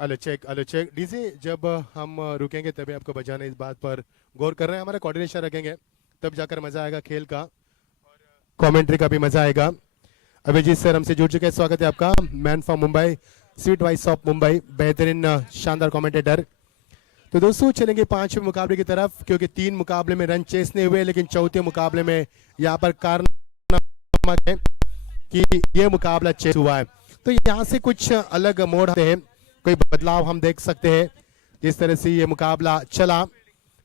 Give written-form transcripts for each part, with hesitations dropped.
Hello check DJ. जब हम रुकेंगे तभी आपको बजाना, इस बात पर गौर कर रहे हैं। हमारा कोऑर्डिनेशन रखेंगे तब जाकर मजा आएगा, खेल का और कमेंट्री का भी मजा आएगा। अभिजीत सर हमसे जुड़ चुके हैं, स्वागत है आपका। Man from Mumbai, sweet voice of Mumbai, बेहतरीन शानदार कमेंटेटर। तो दोस्तों चलेंगे पांचवें मुकाबले की तरफ, क्योंकि 3 मुकाबले में रन चेस नहीं हुए, लेकिन चौथे मुकाबले में यहाँ पर कारनामा है कि ये मुकाबला चेस हुआ है। तो यहाँ से कुछ अलग मोड़ है, कोई बदलाव हम देख सकते हैं जिस तरह से ये मुकाबला चला।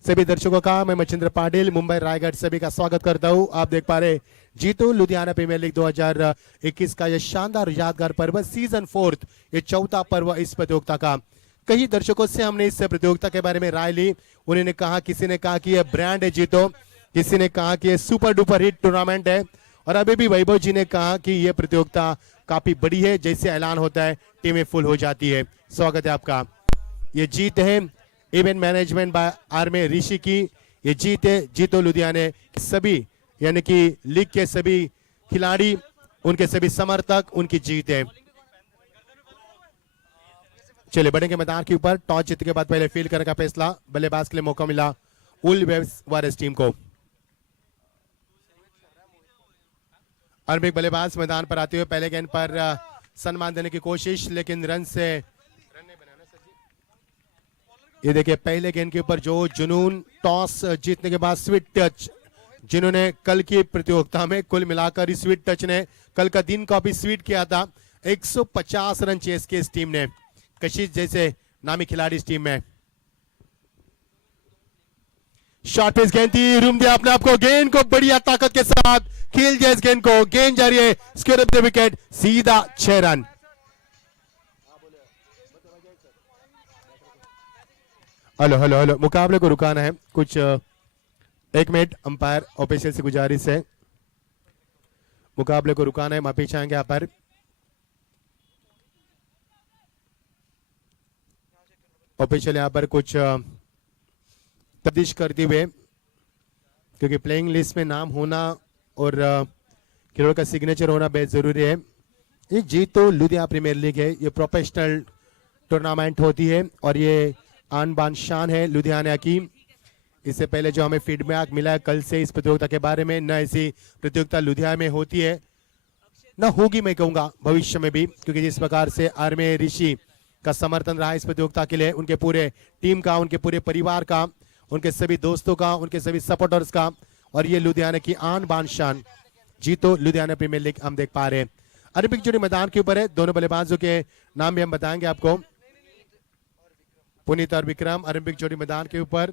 सभी दर्शकों का मैं मचिंद्र पाटिल, मुंबई रायगढ़ सभी का स्वागत करता हूं। आप देख पा रहे जीतो लुधियाना प्रीमियर लीग 2021 का यह शानदार यादगार पर्व, सीजन 4, ये चौथा पर्व इस प्रतियोगिता का। कई दर्शकों से हमने इस प्रतियोगिता के बारे में राय ली। उन्होंने कहा, किसी ने कहा कि यह ब्रांड है जीतो, किसी ने कहा कि यह सुपर डुपर हिट टूर्नामेंट है, और अभी भी वैभव जी ने कहा कि यह प्रतियोगिता काफी बड़ी है, जैसे ऐलान होता है टीमें फुल हो जाती है। स्वागत है आपका। ये जीत है इवेंट मैनेजमेंट बाय आरमे ऋषि की, ये जीत है जीतो लुधियाना सभी, यानी कि लीग के सभी खिलाड़ी, उनके सभी समर्थक, उनकी जीत है। चलिए बढ़ेंगे मैदान के ऊपर। टॉस जीतने के बाद पहले फील्ड करने का फैसला, बल्लेबाज के लिए मौका मिला उल वेव्स वारिस टीम को। अरबिक बल्लेबाज मैदान पर आते हुए पहले गेंद पर सम्मान देने की कोशिश, लेकिन रन से ये देखिए पहले गेंद के ऊपर जो जुनून, टॉस जीतने के बाद स्वीट टच, जिन्होंने कल की प्रतियोगिता में कुल मिलाकर इस स्वीट टच ने कल का दिन काफी स्वीट किया था। 150 रन चेस की इस टीम ने, कशिश जैसे नामी खिलाड़ी इस टीम में। शॉर्ट पिच गेंद थी, रूम दिया अपने आप को, गेंद को बढ़िया ताकत के साथ खेल दिया इस गेंद को, गेंद जा रही है स्क्वायर ऑफ द विकेट, सीधा 6 रन। हेलो मुकाबले को रुकाना है कुछ 1 मिनट, अंपायर ऑफिशियल से गुजारिश है, मुकाबले को रुकाना है, माफी चाहेंगे यहाँ पर। ऑफिशियल यहाँ पर कुछ तब्दील करते हुए, क्योंकि प्लेइंग लिस्ट में नाम होना और खिलाड़ियों का सिग्नेचर होना बेहद जरूरी है। ये जीतो लुधियाना प्रीमियर लीग है, ये प्रोफेशनल टूर्नामेंट होती है और ये आन बान शान है लुधियाना की। इससे पहले जो हमें फीडबैक मिला है कल से इस प्रतियोगिता के बारे में, न ऐसी प्रतियोगिता लुधियाना में होती है, न होगी मैं कहूंगा भविष्य में भी, क्योंकि जिस प्रकार से आरमे ऋषि का समर्थन रहा इस प्रतियोगिता के लिए, उनके पूरे टीम का, उनके पूरे परिवार का, उनके सभी दोस्तों का, उनके सभी सपोर्टर्स का, और ये लुधियाना की आन बान शान जीतो लुधियाना प्रीमियर लीग हम देख पा रहे हैं। अरबिक जोड़ी मैदान के ऊपर है, दोनों बल्लेबाजों के नाम भी हम बताएंगे आपको, पुनीत और विक्रम। अरबिक जोड़ी मैदान के ऊपर,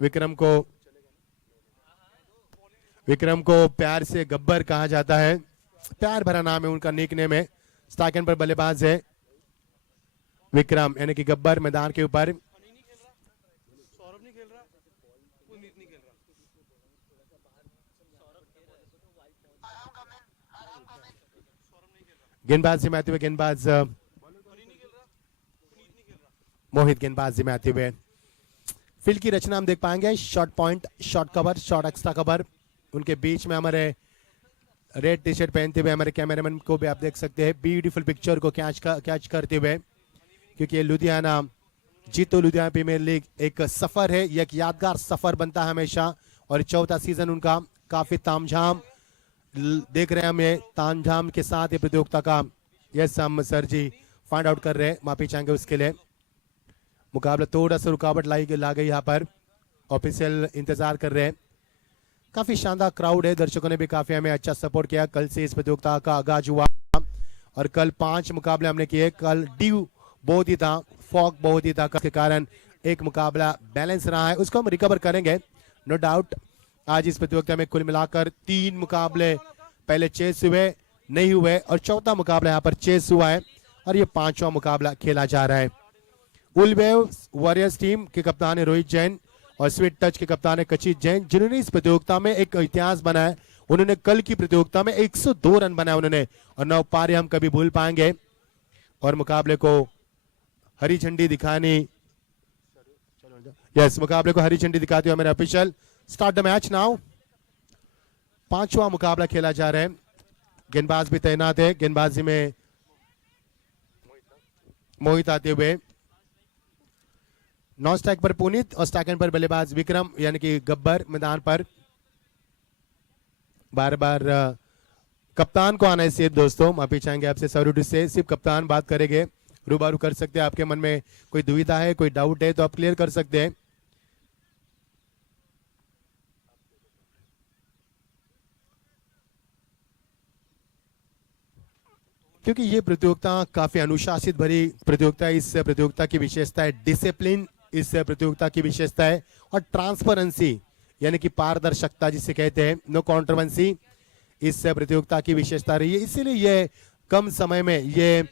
विक्रम को प्यार से गब्बर कहा जाता है, प्यार भरा नाम है उनका, निक नेम है। स्टार्किंग पर बल्लेबाज है विक्रम, यानी कि गब्बर मैदान के ऊपर। गेंदबाजी में आते हुए गेंदबाज मोहित, गेंदबाजी में आते हुए। फील्ड की रचना हम देख पाएंगे, short point, short cover, short extra cover, उनके बीच में हमारे रेड टी शर्ट पहनते हुए हमारे कैमरामैन को भी आप देख सकते हैं ब्यूटीफुल पिक्चर को कैच करते हुए, क्योंकि लुधियाना जीतो लुधियाना प्रीमियर लीग एक सफर है, एक यादगार सफर बनता है हमेशा, और चौथा सीजन उनका काफी तामझाम देख रहे हैं हमें, तामझाम के साथ ये प्रतियोगिता का। यस हम सर जी फाइंड आउट कर रहे हैं, माफी चाहेंगे उसके लिए। मुकाबला थोड़ा सा रुकावट ला गई यहाँ पर, ऑफिशियल इंतजार कर रहे हैं। काफी शानदार क्राउड है, दर्शकों ने भी काफी हमें अच्छा सपोर्ट किया। कल से इस प्रतियोगिता का आगाज हुआ और कल 5 मुकाबले हमने किए। कल ड्यू बहुत ही था, फॉग बहुत ही था, के कारण एक मुकाबला बैलेंस रहा है, उसको हम रिकवर करेंगे नो डाउट। आज इस प्रतियोगिता में कुल मिलाकर 3 मुकाबले पहले चेस हुए नहीं हुए, और चौथा मुकाबला यहाँ पर चेस हुआ है, और ये 5वां मुकाबला खेला जा रहा है। उलवेव्स वॉरियर्स टीम के कप्तान है रोहित जैन, और स्वीट टच के कप्तान है कशिश जैन, जिन्होंने इस प्रतियोगिता में एक इतिहास बनाया। उन्होंने कल की प्रतियोगिता में 102 रन बनाए उन्होंने, और 9 पारी हम कभी भूल पाएंगे। और मुकाबले को हरी झंडी दिखानी, यस मुकाबले को हरी झंडी दिखाते हुए मेरे official start the match now. पांचवा मुकाबला खेला जा रहा है, गेंदबाज भी तैनात है, गेंदबाजी में मोहित आते हुए, नॉन स्ट्राइक पर पुनीत और स्टैकेंड पर बल्लेबाज विक्रम यानी कि गब्बर मैदान पर। बार बार कप्तान को आना है सिर्फ दोस्तों, माफी चाहेंगे आपसे सरूडी से, सिर्फ कप्तान बात करेंगे, रूबरू कर सकते हैं। आपके मन में कोई दुविधा है, कोई डाउट है तो आप क्लियर कर सकते हैं। क्योंकि ये प्रतियोगिता काफी अनुशासित भरी प्रतियोगिता है। इस प्रतियोगिता की विशेषता है डिसिप्लिन, इस प्रतियोगिता की विशेषता है और ट्रांसपेरेंसी यानी कि पारदर्शकता जिसे कहते हैं, नो कॉन्ट्रोवर्सी, इस प्रतियोगिता की विशेषता रही है। इसीलिए ये कम समय में ये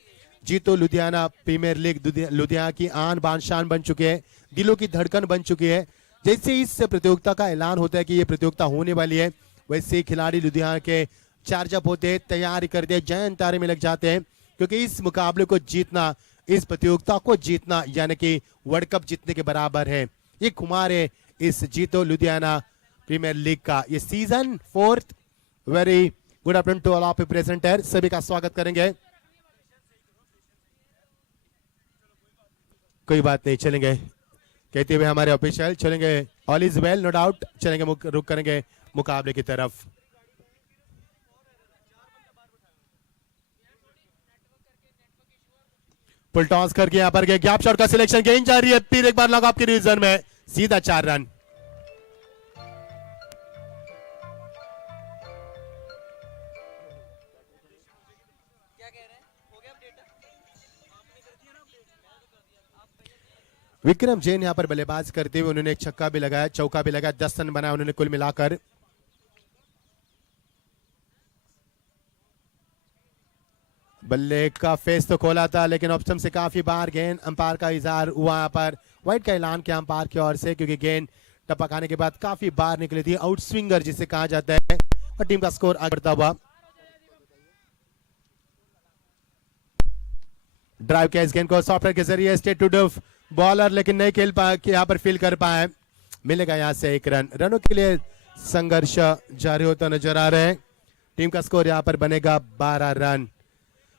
जीतो लुधियाना प्रीमियर लीग लुधियाना की आन बान शान बन चुके हैं, दिलों की धड़कन बन चुकी है। जैसे इस प्रतियोगिता का ऐलान होता है कि ये प्रतियोगिता होने वाली है, वैसे खिलाड़ी लुधियाना के चार्जअप होते, तैयारी करते, जयन तारे में लग जाते हैं, क्योंकि इस मुकाबले को जीतना, इस प्रतियोगिता को जीतना यानी कि वर्ल्ड कप जीतने के बराबर है। ये खुमार है इस जीतो लुधियाना प्रीमियर लीग का, ये season 4। Very good afternoon to all of presenter, सभी का स्वागत करेंगे। कोई बात नहीं, चलेंगे कहते हुए हमारे ऑफिशियल चलेंगे, all is well no doubt, चलेंगे रुक करेंगे मुकाबले की तरफ। फुल टॉस करके यहाँ पर गैप शॉट का सिलेक्शन, गेंद जा रही है फिर एक बार लगा आपकी रीजन में, सीधा 4 रन। विक्रम जैन यहां पर बल्लेबाज करते हुए उन्होंने एक छक्का भी लगाया, चौका भी लगाया, 10 रन बनाया उन्होंने कुल मिलाकर। बल्ले का फेस तो खोला था लेकिन ऑप्शन से काफी बार गेंद अंपायर का इजहार हुआ, यहाँ पर वाइड का ऐलान किया अंपायर की ओर से, क्योंकि गेंद टपक आने के बाद काफी बार निकली थी, आउट स्विंगर जिसे कहा जाता है, और टीम का स्कोर आगे बढ़ता हुआ। ड्राइव किया इस गेंद को सॉफ्टवेयर के जरिए स्टेट टू डफ बॉलर, लेकिन नहीं खेल पाया, यहाँ पर फील कर पाए, मिलेगा यहाँ से 1 रन। रनों के लिए संघर्ष जारी होता नजर आ रहे हैं, टीम का स्कोर यहाँ पर बनेगा 12 रन।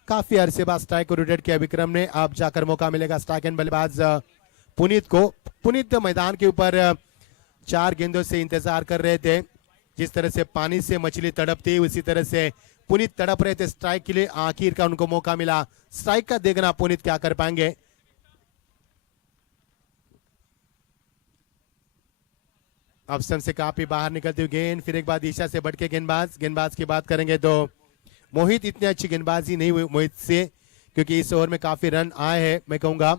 काफी अरसे बाद स्ट्राइक को रोटेट किया विक्रम ने, अब जाकर मौका मिलेगा स्ट्राइक एंड बल्लेबाज पुनीत को। पुनीत मैदान के ऊपर 4 गेंदों से इंतजार कर रहे थे, जिस तरह से पानी से मछली तड़पती उसी तरह से पुनीत तड़प रहे थे स्ट्राइक के लिए, आखिर का उनको मौका मिला स्ट्राइक का, देखना पुनीत क्या कर पाएंगे। ऑप्शन से काफी बाहर निकलती हुई गेंद, फिर एक बार दिशा से बढ़ के गेंदबाज की बात करेंगे तो मोहित, इतनी अच्छी गेंदबाजी नहीं हुई मोहित से, क्योंकि इस ओवर में काफी रन आए हैं मैं कहूंगा।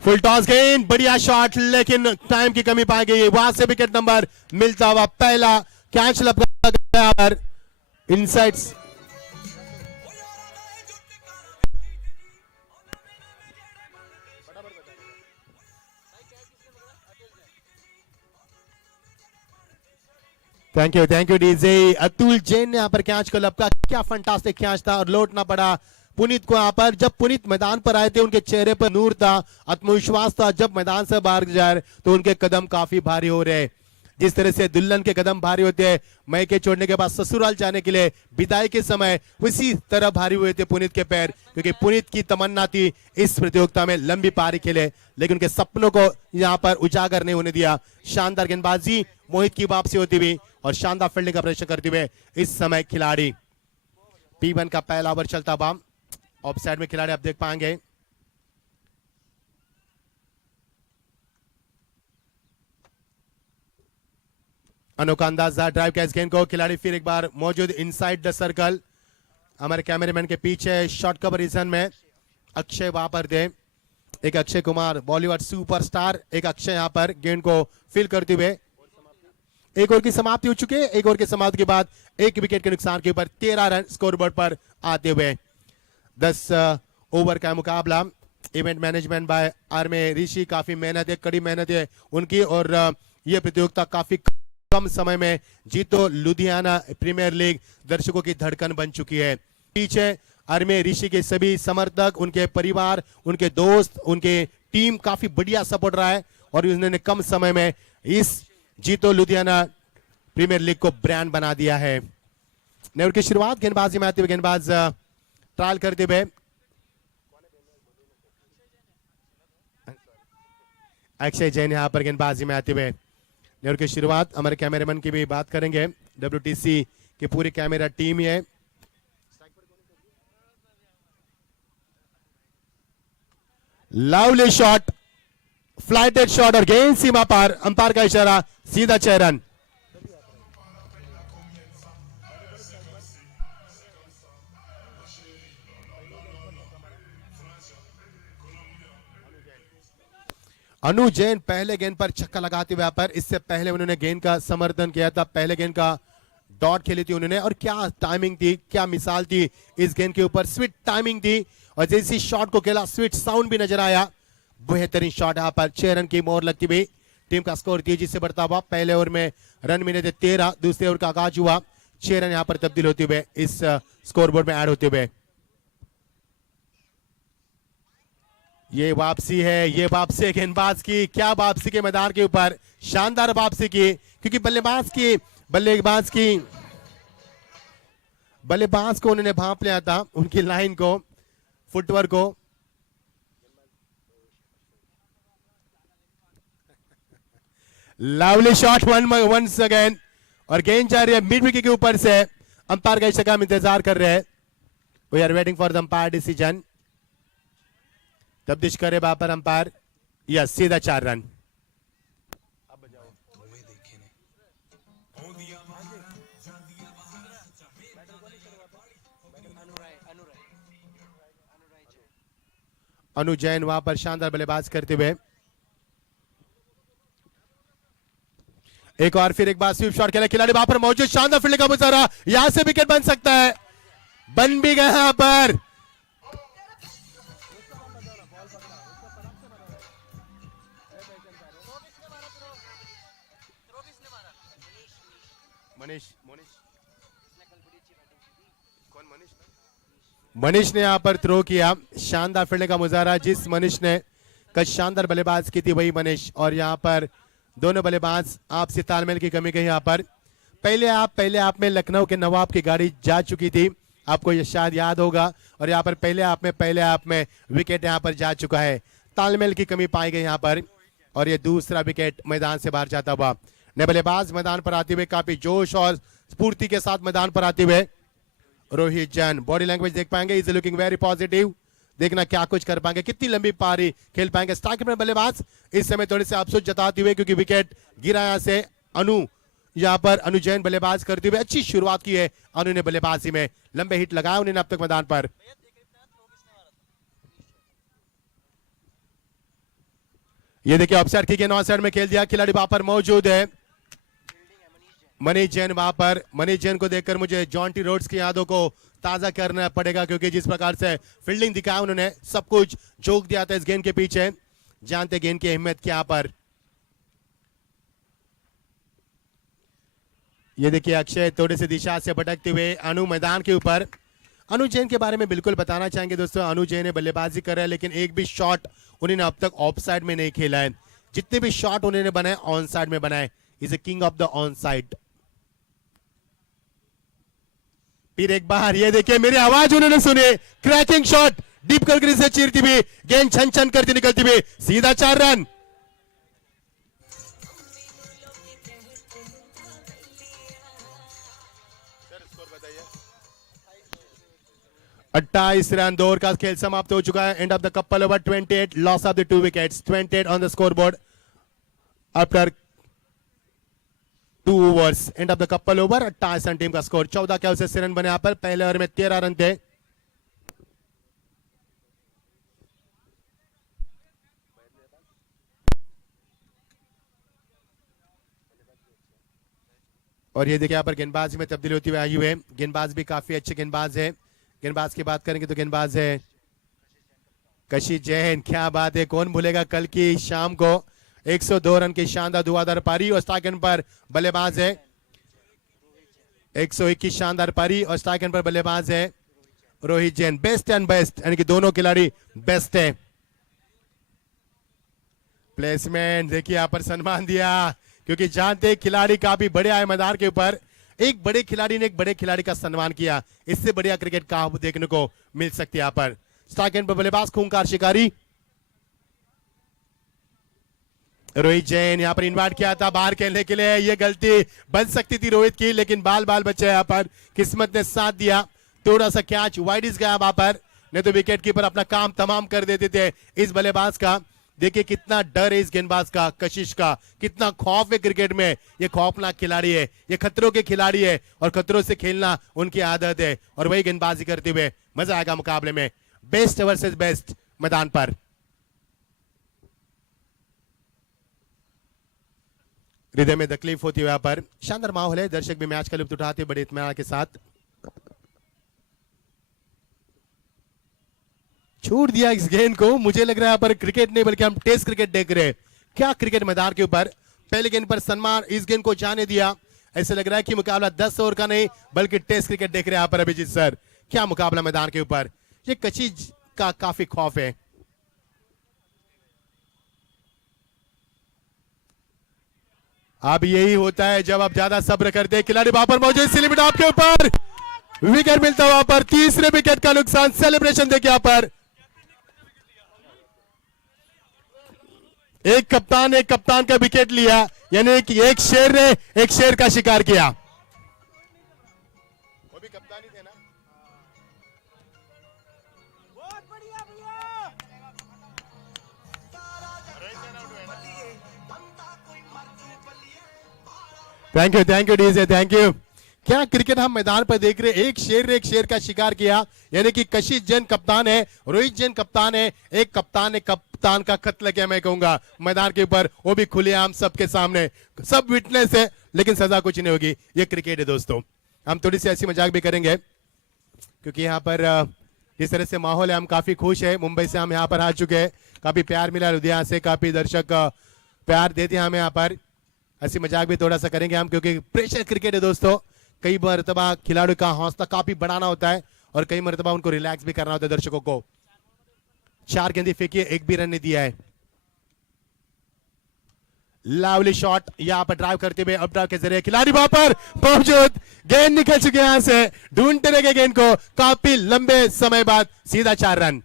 फुल टॉस गेंद, बढ़िया शॉट, लेकिन टाइम की कमी पाई गई, वहां से विकेट नंबर मिलता हुआ पहला कैच लपका गया पर insides. Thank you DJ. Atul Jain ने यहाँ पर कैच को लपका, क्या फंटास्टिक कैच था और लौटना पड़ा पुनीत को यहाँ पर। जब पुनीत मैदान पर आए थे उनके चेहरे पर नूर था, आत्मविश्वास था, जब मैदान से बाहर जाए तो उनके कदम काफी भारी हो रहे, जिस तरह से दुल्हन के कदम भारी होते हैं मैके छोड़ने के बाद ससुराल जाने के लिए विदाई के समय, उसी तरह भारी हुए थे पुनीत के पैर, क्योंकि पुनीत की तमन्ना थी इस प्रतियोगिता में लंबी पारी खेले, लेकिन उनके सपनों को यहाँ पर उजागर नहीं होने दिया। शानदार गेंदबाजी, मोहित की वापसी होती हुई और शानदार फील्डिंग का प्रदर्शन करते हुए इस समय खिलाड़ी। P1 का पहला ओवर चलता हुआ, ऑफ साइड में खिलाड़ी आप देख पाएंगे, अनोखा अंदाजा ड्राइव का इस गेंद को, खिलाड़ी फिर एक बार मौजूद इनसाइड द सर्कल, हमारे कैमरामैन के पीछे शॉर्ट कवर रीजन में अक्षय वहां पर थे, एक अक्षय कुमार बॉलीवुड सुपरस्टार, एक अक्षय यहां पर गेंद को फील करते हुए। एक ओवर की समाप्ति हो चुकी है, एक ओवर की समाप्ति के बाद 1 विकेट के नुकसान के ऊपर 13 रन स्कोरबोर्ड पर आते हुए 10 ओवर का मुकाबला। इवेंट मैनेजमेंट बाय आर में ऋषि, काफी मेहनत है, कड़ी मेहनत है उनकी, और यह प्रतियोगिता काफी कम समय में जीतो लुधियाना प्रीमियर लीग दर्शकों की धड़कन बन चुकी है। पीछे अरमे ऋषि के सभी समर्थक, उनके परिवार, उनके दोस्त, उनके टीम काफी बढ़िया सपोर्ट रहा है और उन्होंने कम समय में इस जीतो लुधियाना प्रीमियर लीग को ब्रांड बना दिया है। नेवर की शुरुआत गेंदबाजी में आते हुए गेंदबाज ट्रायल करते हुए अक्षय जैन यहां पर गेंदबाजी में आते हुए। नेवर की शुरुआत हमारे कैमरामैन की भी बात करेंगे, WTC की पूरी कैमरा टीम ही है। लवली शॉट, फ्लाइटेड शॉट और गेंद सीमा पार, अंपायर का इशारा, सीधा 6 रन। अनु जैन पहले गेंद पर छक्का लगाते हुए पर, इससे पहले उन्होंने गेंद का समर्थन किया था, पहले गेंद का डॉट खेली थी उन्होंने और क्या टाइमिंग थी, क्या मिसाल थी इस गेंद के ऊपर, स्वीट टाइमिंग थी और जैसी शॉट को खेला स्वीट साउंड भी नजर आया। बेहतरीन शॉट यहाँ पर, 6 रन की मोहर लगती हुई, टीम का स्कोर तेजी से बढ़ता हुआ। पहले ओवर में रन मिले थे 13, दूसरे ओवर का आगाज हुआ, 6 रन यहाँ पर तब्दील होते हुए इस स्कोरबोर्ड में ऐड होते हुए। ये वापसी है, ये वापसी है गेंदबाज की, क्या वापसी के मैदान के ऊपर, शानदार वापसी की, क्योंकि बल्लेबाज को उन्होंने भांप लिया था, उनकी लाइन को, फुटवर्क को। लवली शॉट वंस अगेन और गेंद जा रही है मिड विकेट के ऊपर से। अंपायर का इशारा हम इंतजार कर रहे हैं, we are waiting for the umpire decision. तब्दीश करे वहां पर अंपायर, यस सीधा 4 रन। अनु जैन वहां पर शानदार बल्लेबाज करते हुए, एक और फिर एक बार स्वीप शॉट खेला, खिलाड़ी वहां पर मौजूद, शानदार फील्डिंग का मुजाहरा, यहां से विकेट बन सकता है, बन भी गया यहां पर। मनीष ने यहां पर थ्रो किया, शानदार फील्डिंग का मुजाहरा, जिस मनीष ने कल शानदार बल्लेबाज की थी वही मनीष, और यहां पर दोनों बल्लेबाज आपसी तालमेल की कमी कही यहां पर। पहले आप में लखनऊ के नवाब की गाड़ी जा चुकी थी, आपको ये शायद याद होगा, और यहां पर पहले आप में विकेट यहां पर जा चुका है, तालमेल की कमी पाई गई यहां पर, और ये दूसरा विकेट मैदान से बाहर जाता हुआ। नए बल्लेबाज मैदान पर आते हुए काफी जोश और स्फूर्ति के साथ मैदान पर आते हुए रोहित जैन, बॉडी लैंग्वेज देख पाएंगे, इज लुकिंग वेरी पॉजिटिव, देखना क्या कुछ कर पाएंगे, कितनी लंबी पारी खेल पाएंगे। स्ट्राइक में बल्लेबाज इस समय थोड़े से अफसोस जताते हुए, क्योंकि विकेट गिरा यहां से अनु, यहां पर अनु जैन बल्लेबाज करते हुए अच्छी शुरुआत की है अनु ने बल्लेबाजी में, लंबे हिट लगाए उन्होंने अब तक मैदान पर। ये देखिए ऑफसाइड की गेंद ऑफसाइड में खेल दिया, खिलाड़ी वहां पर मौजूद है मनीष जैन वहां पर। मनीष जैन को देखकर मुझे जॉन्टी रोड्स की यादों को ताजा करना पड़ेगा, क्योंकि जिस प्रकार से फील्डिंग दिखाया उन्होंने, सब कुछ झोंक दिया था इस गेंद के पीछे, जानते गेंद की अहमियत क्या पर। ये देखिए अक्षय थोड़े से दिशा से भटकते हुए अनु मैदान के ऊपर। अनु जैन के बारे में बिल्कुल बताना चाहेंगे दोस्तों, अनु जैन ने बल्लेबाजी कर रहा है, लेकिन एक भी शॉट उन्होंने अब तक ऑफ साइड में नहीं खेला है, जितने भी शॉट उन्होंने बनाए ऑन साइड में बनाए, is a king of the on side. फिर एक बार ये देखिए, मेरी आवाज उन्होंने सुनी, क्रैकिंग शॉट, डीप करके से चीरती हुई गेंद छन छन करती निकलती हुई, सीधा 4 रन। 28 रन, 2 ओवर का खेल समाप्त हो चुका है। End of the couple over 28, loss of the 2 wickets, 28 on the scoreboard after 2 overs. End of the couple over 28 run team का स्कोर, 14 के अवसर से रन बने यहां पर, पहले ओवर में 13 रन थे। और ये देखिए यहाँ पर गेंदबाजी में तब्दीली होती हुई आई हुई है, गेंदबाज भी काफी अच्छे गेंदबाज है। गेंदबाज की बात करेंगे तो गेंदबाज है कशिश जैन, क्या बात है, कौन भूलेगा कल की शाम को 102 रन की शानदार धुआंधार पारी और स्ट्राइक एंड पर बल्लेबाज है 101 की शानदार पारी और स्ट्राइक एंड पर बल्लेबाज है Rohit Jain. Best and best यानी कि दोनों खिलाड़ी बेस्ट है। प्लेसमेंट देखिए यहां पर सम्मान दिया क्योंकि जानते खिलाड़ी काफी बड़े आए मैदान के ऊपर। एक बड़े खिलाड़ी ने एक बड़े खिलाड़ी का सम्मान किया, इससे बढ़िया क्रिकेट कहां देखने को मिल सकती है। यहां पर स्ट्राइक एंड पर बल्लेबाज खूंखार शिकारी रोहित जैन यहां पर इनवाइट किया था बाहर खेलने के लिए। यह गलती बन सकती थी रोहित की, लेकिन बाल बचे। यहां पर किस्मत ने साथ दिया, थोड़ा सा कैच वाइड इस गया वहां पर, नहीं तो विकेट कीपर अपना काम तमाम कर देते थे इस बल्लेबाज का। देखिए कितना डर है इस गेंदबाज का, कशिश का, कितना खौफ है क्रिकेट में। ये खौफनाक खिलाड़ी है, ये खतरों के खिलाड़ी है और खतरों से खेलना उनकी आदत है और वही गेंदबाजी करते हुए मजा आएगा मुकाबले में। बेस्ट वर्सेस बेस्ट मैदान पर। हृदय में तकलीफ होती है यहाँ पर। शानदार माहौल है, दर्शक भी मैच का लुत्फ उठाते बड़े इत्मीनान के साथ। छूट दिया इस गेंद को, मुझे लग रहा है यहाँ पर क्रिकेट नहीं बल्कि हम टेस्ट क्रिकेट देख रहे हैं। क्या क्रिकेट मैदान के ऊपर पहले गेंद पर सन्मान इस गेंद को जाने दिया। ऐसे लग रहा है कि मुकाबला 10 ओवर का नहीं बल्कि टेस्ट क्रिकेट देख रहे हैं यहाँ पर अभिजीत सर। क्या मुकाबला मैदान के ऊपर, ये कशिश का काफी खौफ है। अब यही होता है जब आप ज्यादा सब्र करते हैं। खिलाड़ी वहां पर मौजूद, लिमिट आपके ऊपर विकेट मिलता वहां पर, तीसरे विकेट का नुकसान। सेलिब्रेशन देखिए यहां पर एक कप्तान का विकेट लिया, यानी कि एक शेर ने एक शेर का शिकार किया। वो भी कप्तान ही थे ना। बहुत बढ़िया भैया। Thank you DJ, thank you. क्या क्रिकेट हम मैदान पर देख रहे हैं, एक शेर ने एक शेर का शिकार किया, यानी कि कशिश जैन कप्तान है, रोहित जैन कप्तान है, एक कप्तान ने कप्तान का कत्ल किया मैं कहूंगा मैदान के ऊपर, वो भी खुलेआम सबके सामने, सब विटनेस है, लेकिन सजा कुछ नहीं होगी। ये क्रिकेट है दोस्तों। हम थोड़ी सी ऐसी मजाक भी करेंगे क्योंकि यहाँ पर जिस तरह से माहौल है, हम काफी खुश है। मुंबई से हम यहाँ पर आ चुके हैं, काफी प्यार मिला लुधियाना से, काफी दर्शक प्यार देते हैं हमें यहाँ पर। ऐसी मजाक भी थोड़ा सा करेंगे हम क्योंकि प्रेशर क्रिकेट है दोस्तों। कई मरतबा खिलाड़ियों का हौसला काफी बढ़ाना होता है और कई मरतबा उनको रिलैक्स भी करना होता है दर्शकों को। 4 गेंदें फेंकी, एक भी रन नहीं दिया है। लवली शॉट यहां पर ड्राइव करते हुए अप ड्राइव के जरिए खिलाड़ी वहां पर मौजूद, गेंद निकल चुके हैं यहां से, ढूंढते रहे गेंद को काफी लंबे समय बाद, सीधा 4 रन।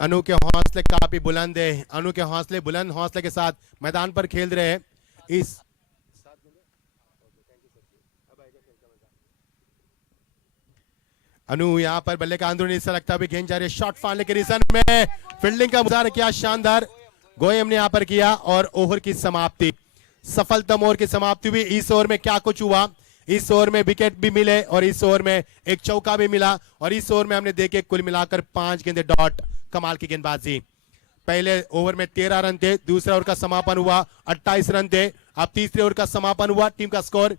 अनु के हौसले काफी बुलंद है, अनु के हौसले बुलंद हौसले के साथ मैदान पर खेल रहे हैं। इस अनु यहां पर बल्ले का अंदरूनी हिस्सा लगता हुआ गेंद जा रही है, शॉट फाड़ने के निशान में फील्डिंग का मुजाहरा किया शानदार गोयम ने यहां पर किया और ओवर की समाप्ति, सफलतम ओवर की समाप्ति हुई। इस ओवर में क्या कुछ हुआ, इस ओवर में विकेट भी मिले और इस ओवर में एक चौका भी मिला और इस ओवर में हमने देखे कुल मिलाकर 5 गेंदे डॉट। कमाल की गेंदबाजी। पहले ओवर में 13 रन थे, दूसरा ओवर का समापन हुआ 28 रन थे, अब तीसरे ओवर का समापन हुआ, टीम का स्कोर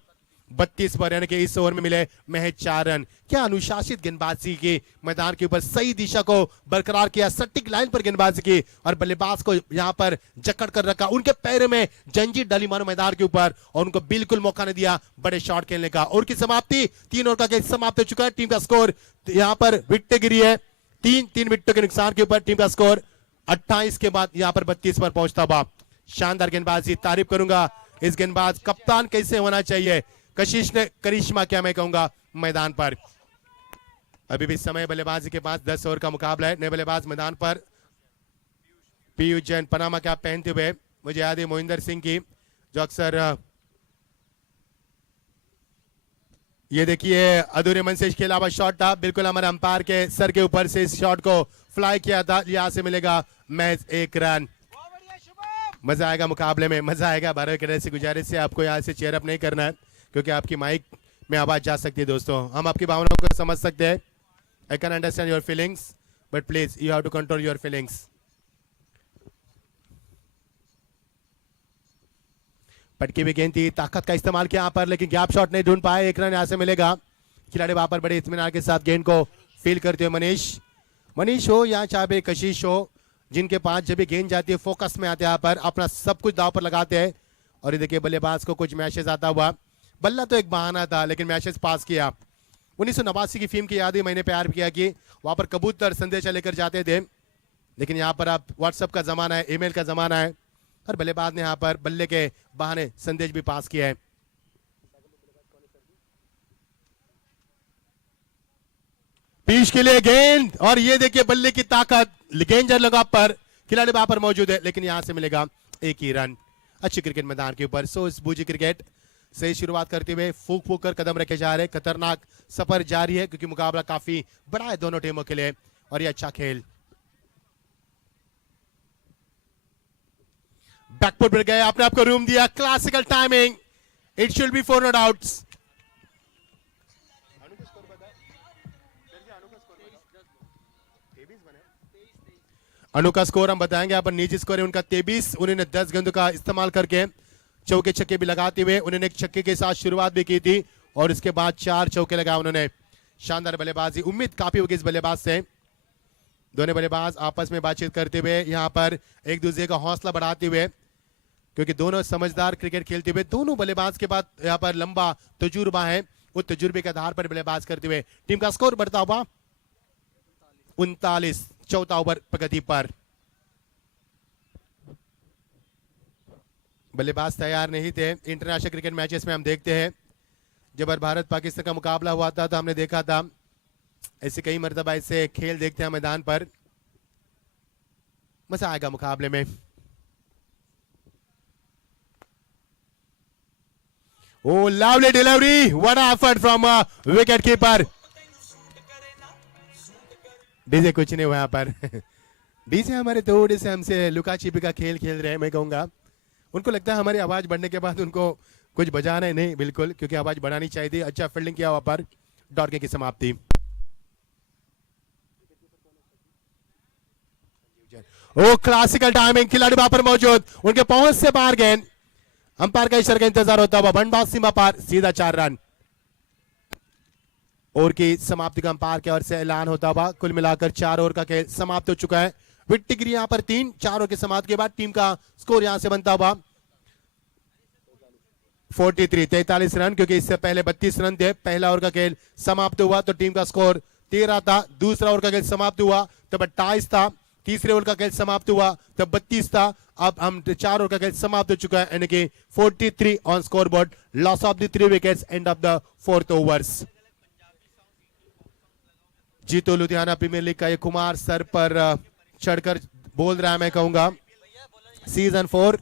32 पर, यानी कि इस ओवर में मिले महज 4 रन। क्या अनुशासित गेंदबाजी की, मैदान के ऊपर सही दिशा को बरकरार किया, सटीक लाइन पर गेंदबाजी की और बल्लेबाज को यहां पर जकड़ कर रखा, उनके पैरों में जंजीर डाली मानो मैदान के ऊपर और उनको बिल्कुल मौका नहीं दिया बड़े शॉट खेलने का। ओवर की समाप्ति, 3 ओवर का खेल समाप्त हो चुका है। टीम का स्कोर यहां पर विकेट गिरी है, 3 विकेटों के नुकसान के ऊपर टीम का स्कोर 28 के बाद यहां पर 32 पर पहुंचता हुआ। शानदार गेंदबाजी, तारीफ करूंगा इस गेंदबाज, कप्तान कैसे होना चाहिए, कशिश ने करिश्मा क्या मैं कहूंगा मैदान पर। अभी भी समय बल्लेबाजी के पास, 10 ओवर का मुकाबला है। नए बल्लेबाज मैदान पर पीयूष जैन, पनामा कैप पहनते हुए, मुझे याद है मोहिंदर सिंह की, जो अक्सर ये देखिए अधूरे मन से खेला हुआ शॉट था, बिल्कुल हमारे अंपायर के सर के ऊपर से इस शॉट को फ्लाई किया था। यहां से मिलेगा मैच 1 रन। मजा आएगा मुकाबले में, मजा आएगा। भारत के से गुजारिश से आपको यहाँ से चेयर अप नहीं करना है क्योंकि आपकी माइक में आवाज जा सकती है दोस्तों, हम आपकी भावनाओं को समझ सकते हैं। I can understand your feelings but please you have to control your feelings. पटकी भी गेंद थी, ताकत का इस्तेमाल किया यहां पर, लेकिन गैप शॉट नहीं ढूंढ पाए। 1 रन यहां से मिलेगा। खिलाड़ी वहां पर बड़े इत्मीनान के साथ गेंद को फील करते हुए मनीष हो या चाहे भी कशिश हो, जिनके पास जब भी गेंद जाती है फोकस में आते हैं, यहाँ पर अपना सब कुछ दाव पर लगाते हैं। और ये देखिए बल्लेबाज को कुछ मैसेज आता हुआ, बल्ला तो एक बहाना था लेकिन मैसेज पास किया। 1989 की फिल्म की याद ही मैंने प्यार किया कि वहां पर कबूतर संदेशा लेकर जाते थे, लेकिन यहाँ पर अब व्हाट्सएप का जमाना है, ईमेल का जमाना है, और बल्लेबाज ने यहाँ पर बल्ले के बहाने संदेश भी पास किया है। पीयूष के लिए गेंद, और ये देखिए बल्ले की ताकत, गेंद लगा पर खिलाड़ी वहां पर मौजूद है, लेकिन यहां से मिलेगा एक ही रन। अच्छी क्रिकेट मैदान के ऊपर सूझबूझी क्रिकेट सही शुरुआत करते हुए फूक फूक कर कदम रखे जा रहे, खतरनाक सफर जारी है क्योंकि मुकाबला काफी बड़ा है दोनों टीमों के लिए, और ये अच्छा खेल। बैकफुट पर गए, अपने आप को रूम दिया, classical timing, it should be 4 not outs. Anu का स्कोर हम बताएंगे, यहाँ पर निजी स्कोर है उनका 23। उन्होंने 10 गेंदों का इस्तेमाल करके चौके छक्के भी लगाते हुए उन्होंने एक छक्के के साथ शुरुआत भी की थी, और इसके बाद 4 चौके लगाए उन्होंने। शानदार बल्लेबाजी, उम्मीद काफी होगी इस बल्लेबाज से। दोनों बल्लेबाज आपस में बातचीत करते हुए यहाँ पर एक दूसरे का हौसला बढ़ाते हुए, क्योंकि दोनों समझदार क्रिकेट खेलते हुए, दोनों बल्लेबाज के बाद यहाँ पर लंबा तजुर्बा है, उस तजुर्बे के आधार पर बल्लेबाज करते हुए टीम का स्कोर बढ़ता हुआ 39। चौथा ओवर प्रगति पर, बल्लेबाज तैयार नहीं थे। इंटरनेशनल क्रिकेट मैचेस में हम देखते हैं जब भारत पाकिस्तान का मुकाबला हुआ था तो हमने देखा था ऐसे कई मरतबा ऐसे खेल देखते हैं मैदान पर, मजा आएगा मुकाबले में। Oh lovely delivery, what effort from wicket keeper. DJ कुछ नहीं हुआ यहाँ पर डीजे हमारे थोड़े से हमसे लुका छिपी का खेल खेल रहे हैं, मैं कहूंगा उनको लगता है हमारी आवाज बढ़ने के बाद उनको कुछ बजाना है, नहीं बिल्कुल, क्योंकि आवाज बढ़ानी चाहिए थी। अच्छा फील्डिंग किया वहां पर, डॉर्के की समाप्ति। ओ क्लासिकल टाइमिंग, खिलाड़ी वहां पर मौजूद, उनके पहुंच से बाहर गेंद, अंपायर का इशारा का इंतजार होता हुआ, वन बाउंस सीमा पार, सीधा 4 रन। ओवर की समाप्ति का अंपायर के ओर से ऐलान होता हुआ, कुल मिलाकर 4 ओवर का खेल समाप्त हो चुका है। विकेट गिरी यहां पर 3, 4 ओवर की समाप्ति के बाद टीम का स्कोर यहां से बनता हुआ 43 रन, क्योंकि इससे पहले 32 रन थे। पहला ओवर का खेल समाप्त हुआ तो टीम का स्कोर 13 था, दूसरा ओवर का खेल समाप्त हुआ तब 28 था, तीसरे ओवर का खेल समाप्त हुआ तब 32 था। अब हम 4 ओवर का खेल समाप्त हो चुका है, यानी कि 43 on score board, loss of the 3 wickets, end of the 4th overs. जीतो लुधियाना प्रीमियर लीग का ये कुमार सर पर चढ़कर बोल रहा है, मैं कहूंगा सीजन 4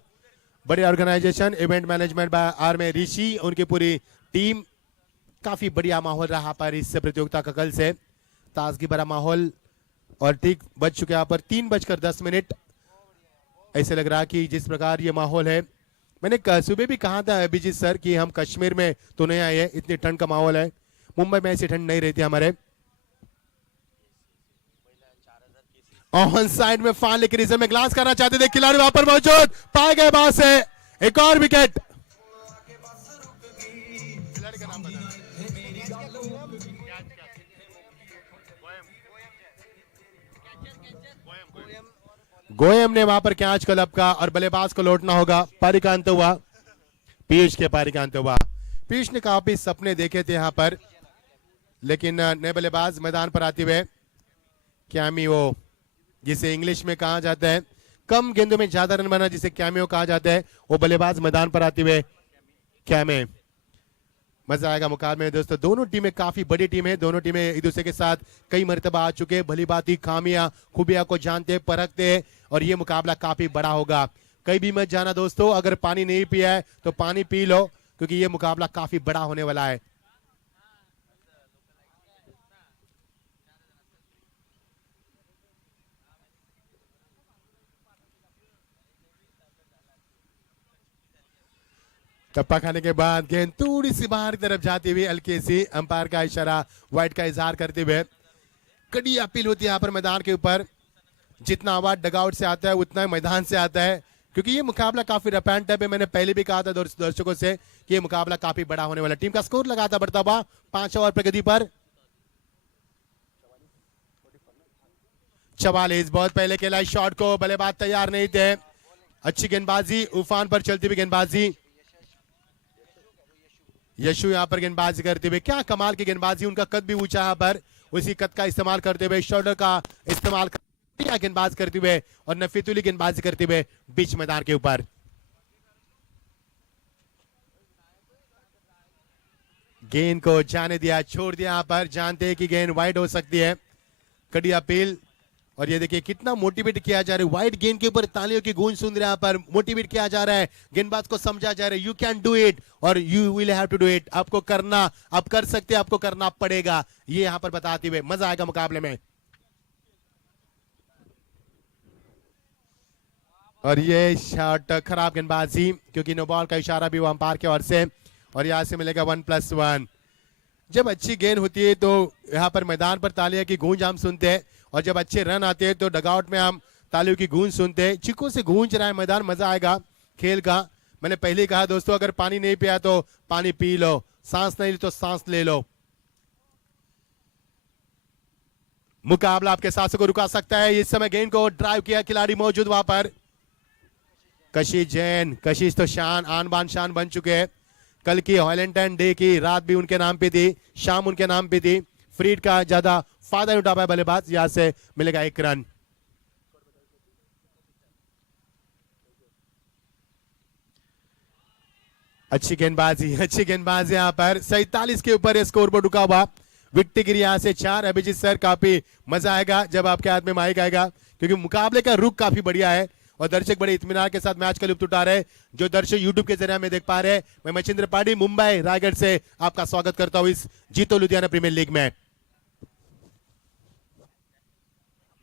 बड़ी organisation, event management by R में ऋषि, उनकी पूरी टीम, काफी बढ़िया माहौल रहा पर इस प्रतियोगिता का कल से, ताजगी भरा माहौल। और ठीक बज चुके यहाँ पर 3:10। ऐसे लग रहा कि जिस प्रकार ये माहौल है, मैंने सुबह भी कहा था अभिजीत सर कि हम कश्मीर में तो नहीं आए, इतनी ठंड का माहौल है, मुंबई में ऐसी ठंड नहीं रहती हमारे। ऑन साइड में फान लेकर इसे में ग्लास करना चाहते थे, खिलाड़ी वहां पर मौजूद, पाए गए बाहर से एक और विकेट। गोयम ने वहां पर कैच क्लब का, और बल्लेबाज को लौटना होगा। पारी का अंत हुआ, पीयूष के पारी का अंत हुआ। पीयूष ने काफी सपने देखे थे यहाँ पर, लेकिन नए बल्लेबाज मैदान पर आते हुए, कैमियो जिसे इंग्लिश में कहा जाता है, कम गेंदों में ज्यादा रन बनाना जिसे कैमियो कहा जाता है, वो बल्लेबाज मैदान पर आते हुए कैमे। मजा आएगा मुकाबले में दोस्तों, दोनों टीमें काफी बड़ी टीम है, दोनों टीमें एक दूसरे के साथ कई मरतबा आ चुके हैं, भली बात ही खामियां खूबियां को जानते परखते हैं, और ये मुकाबला काफी बड़ा होगा। कहीं भी मत जाना दोस्तों, अगर पानी नहीं पिया है तो पानी पी लो, क्योंकि ये मुकाबला काफी बड़ा होने वाला है। टप्पा खाने के बाद गेंद थोड़ी सी बाहर की तरफ जाती हुई, हल्की सी अंपायर का इशारा, वाइड का इजहार करते हुए, कड़ी अपील होती है यहाँ पर मैदान के ऊपर। जितना आवाज डगआउट से आता है उतना मैदान से आता है, क्योंकि ये मुकाबला काफी रफ एंड टफ है। मैंने पहले भी कहा था दर्शकों से कि ये मुकाबला काफी बड़ा होने वाला। टीम का स्कोर लगातार बढ़ता हुआ 5 ओवर प्रगति पर 44। बहुत पहले खेला इस शॉट को, बल्लेबाज तैयार नहीं थे। अच्छी गेंदबाजी, उफान पर चलती हुई गेंदबाजी। यशु यहां पर गेंदबाजी करते हुए, क्या कमाल की गेंदबाजी। उनका कद भी ऊंचा यहां पर, उसी कद का इस्तेमाल करते हुए, शोल्डर का इस्तेमाल गेंदबाज करते हुए और नफीतुली गेंदबाजी करते हुए बीच मैदान के ऊपर। गेंद को जाने दिया, छोड़ दिया यहां पर, जानते हैं कि गेंद वाइड हो सकती है। कड़ी अपील। और ये देखिए कितना मोटिवेट किया जा रहा है। वाइड गेंद के ऊपर तालियों की गूंज सुन रहे हैं, पर मोटिवेट किया जा रहा है, गेंदबाज को समझा जा रहा है, यू कैन डू इट और you will have to do it. आपको करना, आप कर सकते हैं, आपको करना पड़ेगा, ये यहां पर बताते हुए मजा आएगा मुकाबले में। और ये शॉट खराब गेंदबाजी, क्योंकि नो बॉल का इशारा भी वो अंपायर की ओर से, और यहां से मिलेगा 1+1। जब अच्छी गेंद होती है तो यहाँ पर मैदान पर तालियों की गूंज हम सुनते हैं, और जब अच्छे रन आते हैं तो डगआउट में हम तालियों की गूंज सुनते हैं। चिक्कों से गूंज रहा है मैदान, मजा आएगा खेल का। मैंने पहले ही कहा दोस्तों, अगर पानी नहीं पिया तो पानी पी लो, सांस नहीं ली तो सांस ले लो। मुकाबला आपके सांसों को रुका सकता है। इस समय गेंद को ड्राइव किया खिलाड़ी मौजूद वहां पर, कशिश जैन। कशिश तो शान, आन बान शान बन चुके हैं। कल की वैलेंटाइन डे की रात भी उनके नाम पे थी, शाम उनके नाम पे थी। फ्रीड का ज्यादा फायदा उठा पाया बल्लेबाज, यहां से मिलेगा 1 रन। अच्छी गेंदबाजी, अच्छी गेंदबाजी यहां पर। 47 के ऊपर स्कोर बोर्ड रुका हुआ। विकेट गिरी यहां से 4। अभिजीत सर, काफी मजा आएगा जब आपके हाथ में माइक आएगा, क्योंकि मुकाबले का रुख काफी बढ़िया है और दर्शक बड़े इत्मीनान के साथ मैच का लुत्फ उठा रहे हैं। जो दर्शक यूट्यूब के जरिए में देख पा रहे हैं, मैं मचिंद्र पाड़ी मुंबई रायगढ़ से आपका स्वागत करता हूं इस जीतो लुधियाना प्रीमियर लीग में।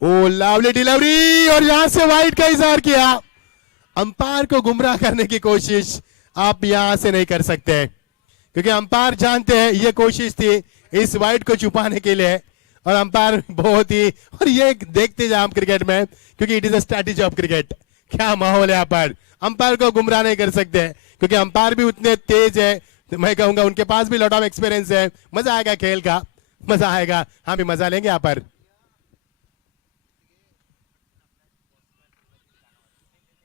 ओ लवली डिलीवरी, और यहां से वाइड का इजहार किया। अंपायर को गुमराह करने की कोशिश आप यहां से नहीं कर सकते, क्योंकि अंपायर जानते हैं ये कोशिश थी इस वाइड को छुपाने के लिए, और अंपायर बहुत ही, और ये देखते जाए हम क्रिकेट में, क्योंकि it is a strategy of cricket. क्या माहौल है यहाँ पर, अंपायर को गुमराह नहीं कर सकते, क्योंकि अंपायर भी उतने तेज है, तो मैं कहूंगा उनके पास भी लॉट ऑफ एक्सपीरियंस है। मजा आएगा खेल का, मजा आएगा, हम भी मजा लेंगे यहाँ पर।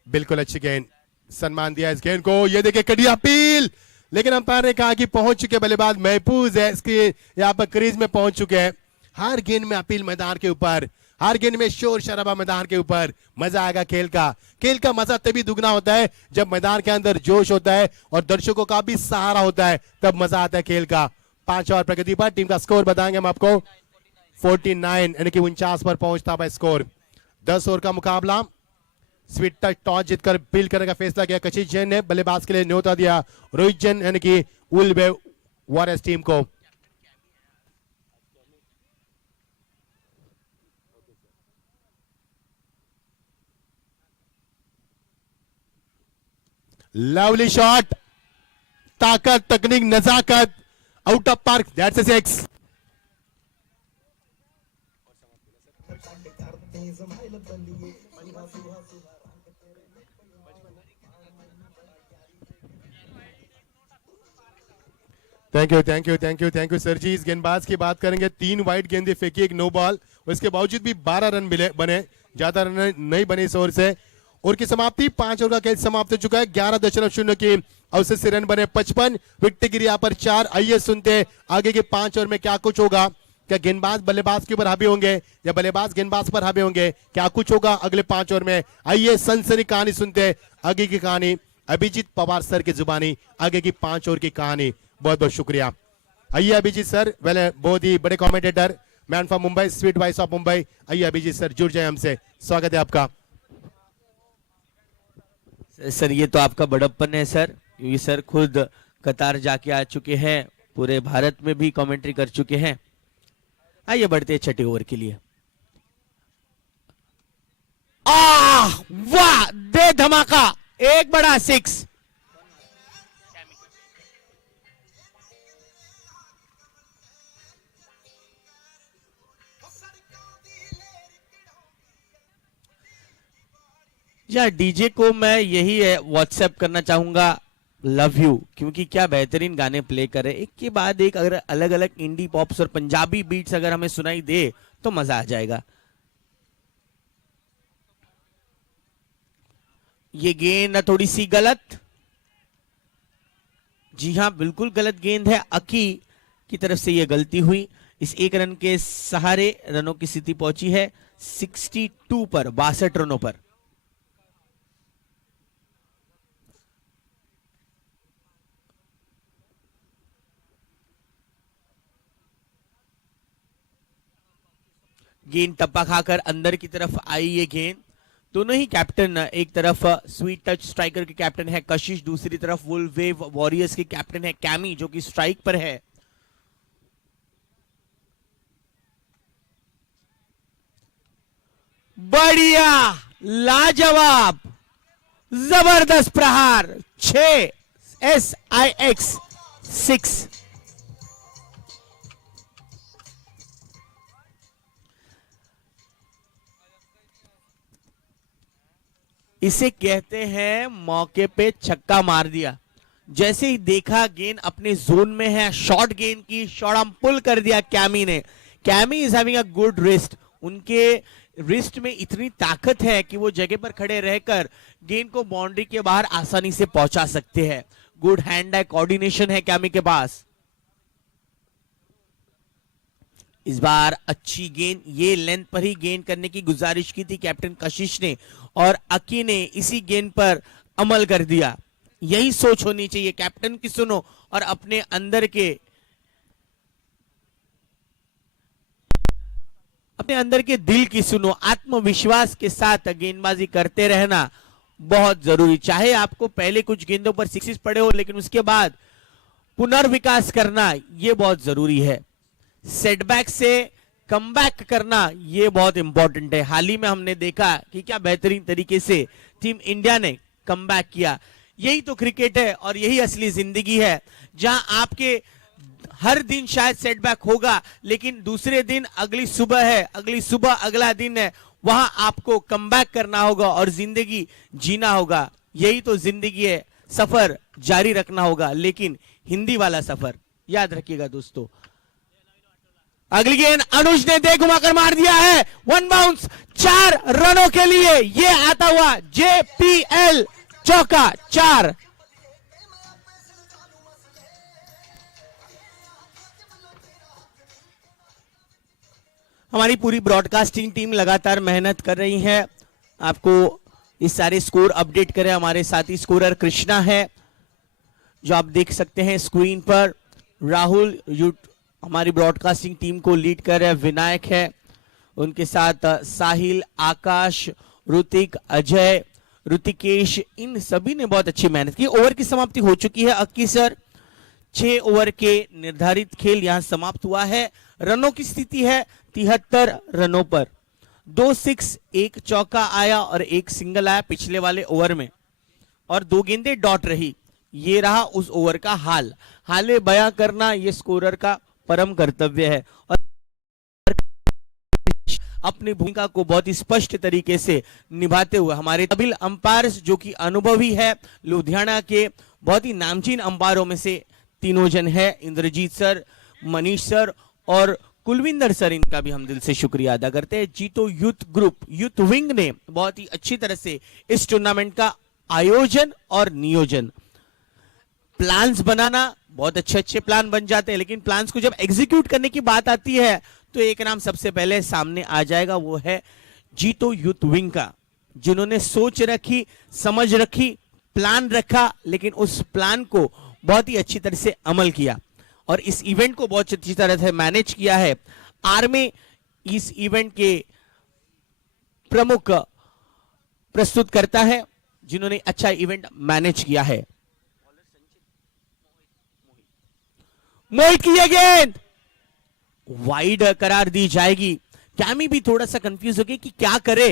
बिल्कुल अच्छी गेंद, सम्मान दिया इस गेंद को। ये देखिए कड़ी अपील, लेकिन अंपायर ने कहा कि पहुंच चुके बल्लेबाज महफूज है, इसके यहाँ पर क्रीज में पहुंच चुके हैं। हर गेंद में अपील मैदान के ऊपर, हर गेंद में शोर शराबा मैदान के ऊपर, मजा आएगा खेल का। खेल का मजा तभी दुगना होता है जब मैदान के अंदर जोश होता है और दर्शकों का भी सहारा होता है, तब मजा आता है खेल का। 5 ओवर प्रगति पर टीम का स्कोर बताएंगे हम आपको, 49 यानी कि 49 पर पहुंचता हुआ स्कोर। 10 ओवर का मुकाबला। स्वीट टच टॉस जीतकर फील्ड करने का फैसला किया कशिश जैन ने, बल्लेबाज के लिए न्योता दिया रोहित जैन यानी कि उलवे वॉरियर्स टीम को। लवली शॉट, ताकत, तकनीक, नजाकत, out of park, that's a 6। Thank you thank you thank you thank you sir ji. इस गेंदबाज की बात करेंगे, 3 वाइड गेंदें फेंकी, 1 नो बॉल, उसके बावजूद भी 12 रन मिले, बने, ज्यादा रन नहीं बने इस ओवर से। और की समाप्ति 5 ओवर का खेल समाप्त हो चुका है। 11.0 की औसत से रन बने 55, विकेट गिरी यहाँ पर 4। आइए सुनते आगे के 5 ओवर में क्या कुछ होगा। क्या गेंदबाज बल्लेबाज के ऊपर हावी होंगे या बल्लेबाज गेंदबाज पर हावी होंगे, क्या कुछ होगा अगले 5 ओवर में। आइए सनसनी कहानी सुनते आगे की कहानी, अभिजीत पवार सर की जुबानी, आगे की 5 ओवर की कहानी। बहुत बहुत शुक्रिया। आइए अभिजीत सर, वेल बहुत ही बड़े commentator, man from Mumbai, sweet voice of Mumbai. आइए अभिजीत सर जुड़ जाए हमसे, स्वागत है आपका। सर ये तो आपका बड़प्पन है सर, क्योंकि सर खुद कतार जाके आ चुके हैं, पूरे भारत में भी कमेंट्री कर चुके हैं। आइए बढ़ते हैं छठे ओवर के लिए। वाह, दे धमाका, एक बड़ा 6। या डीजे को मैं यही व्हाट्सएप करना चाहूंगा, लव यू, क्योंकि क्या बेहतरीन गाने प्ले करे, एक के बाद एक। अगर अलग अलग इंडी पॉप्स और पंजाबी बीट्स अगर हमें सुनाई दे तो मजा आ जाएगा। ये गेंद थोड़ी सी गलत, जी हाँ बिल्कुल गलत गेंद है, अकी की तरफ से ये गलती हुई। इस एक रन के सहारे रनों की स्थिति पहुंची है 62 पर, 62 रनों पर। गेंद टप्पा खाकर अंदर की तरफ आई ये गेंद। दोनों ही कैप्टन, एक तरफ स्वीट टच स्ट्राइकर के कैप्टन है कशिश, दूसरी तरफ वुल वेव वॉरियर्स के कैप्टन है कैमी जो कि स्ट्राइक पर है। बढ़िया, लाजवाब, जबरदस्त प्रहार, 6 SIX 6। इसे कहते हैं मौके पे छक्का मार दिया। जैसे ही देखा गेंद अपने जोन में है, शॉर्ट गेंद की शॉर्ट आर्म पुल कर दिया कैमी ने। Chemo is having a good wrist, उनके रिस्ट में इतनी ताकत है कि वो जगह पर खड़े रहकर गेंद को बाउंड्री के बाहर आसानी से पहुंचा सकते हैं। गुड हैंड है, कोऑर्डिनेशन है कैमी के पास। इस बार अच्छी गेंद, ये लेंथ पर ही गेंद करने की गुजारिश की थी कैप्टन कशिश ने, और अकी ने इसी गेंद पर अमल कर दिया। यही सोच होनी चाहिए, कैप्टन की सुनो और अपने अंदर के दिल की सुनो। आत्मविश्वास के साथ गेंदबाजी करते रहना बहुत जरूरी। चाहे आपको पहले कुछ गेंदों पर सिक्सेस पड़े हो, लेकिन उसके बाद पुनर्विकास करना यह बहुत जरूरी है। सेटबैक से कमबैक करना यह बहुत इंपॉर्टेंट है। हाल ही में हमने देखा कि क्या बेहतरीन तरीके से टीम इंडिया ने कमबैक किया। यही तो क्रिकेट है और यही असली जिंदगी है, जहां आपके हर दिन शायद सेटबैक होगा, लेकिन दूसरे दिन अगली सुबह है, अगली सुबह अगला दिन है, वहां आपको कमबैक करना होगा और जिंदगी जीना होगा। यही तो जिंदगी है, सफर जारी रखना होगा, लेकिन हिंदी वाला सफर। याद रखिएगा दोस्तों। अगली गेंद अनुज ने दे घुमाकर मार दिया है, 1 बाउंस, 4 रनों के लिए ये आता हुआ JPL चौका, 4। हमारी पूरी ब्रॉडकास्टिंग टीम लगातार मेहनत कर रही है आपको इस सारे स्कोर अपडेट करें। हमारे साथी स्कोरर कृष्णा है जो आप देख सकते हैं स्क्रीन पर। राहुल हमारी ब्रॉडकास्टिंग टीम को लीड कर रहे हैं, विनायक है, उनके साथ साहिल, आकाश, ऋतिक, अजय, ऋतिकेश, इन सभी ने बहुत अच्छी मेहनत की। ओवर की समाप्ति हो चुकी है अक्की सर, 6 ओवर के निर्धारित खेल यहां समाप्त हुआ है। रनों की स्थिति है 73 रनों पर, 2 6, 1 चौका आया और 1 सिंगल आया पिछले वाले ओवर में, और 2 गेंदें डॉट रही। ये रहा उस ओवर का हाले बयां करना ये स्कोरर का परम कर्तव्य है, और अपनी भूमिका को बहुत ही स्पष्ट तरीके से निभाते हुए हमारे तमिल अंपायर्स जो कि अनुभवी है, लुधियाना के बहुत ही नामचीन अंपायरों में से तीनों जन है, इंद्रजीत सर, मनीष सर और कुलविंदर सर, इनका भी हम दिल से शुक्रिया अदा करते हैं। जीतो यूथ ग्रुप, यूथ विंग ने बहुत ही अच्छी तरह से इस टूर्नामेंट का आयोजन और नियोजन, प्लान्स बनाना, बहुत अच्छे प्लान बन जाते हैं, लेकिन प्लान्स को जब एग्जीक्यूट करने की बात आती है तो एक नाम सबसे पहले सामने आ जाएगा, वो है जीतो यूथ विंग का, जिन्होंने सोच रखी, समझ रखी, प्लान रखा, लेकिन उस प्लान को बहुत ही अच्छी तरह से अमल किया और इस इवेंट को बहुत अच्छी तरह से मैनेज किया है। आर्मी इस इवेंट के प्रमुख प्रस्तुत करता है जिन्होंने अच्छा इवेंट मैनेज किया है। मोहित की ये गेंद वाइड करार दी जाएगी। कैमी भी थोड़ा सा कंफ्यूज हो गई कि क्या करे।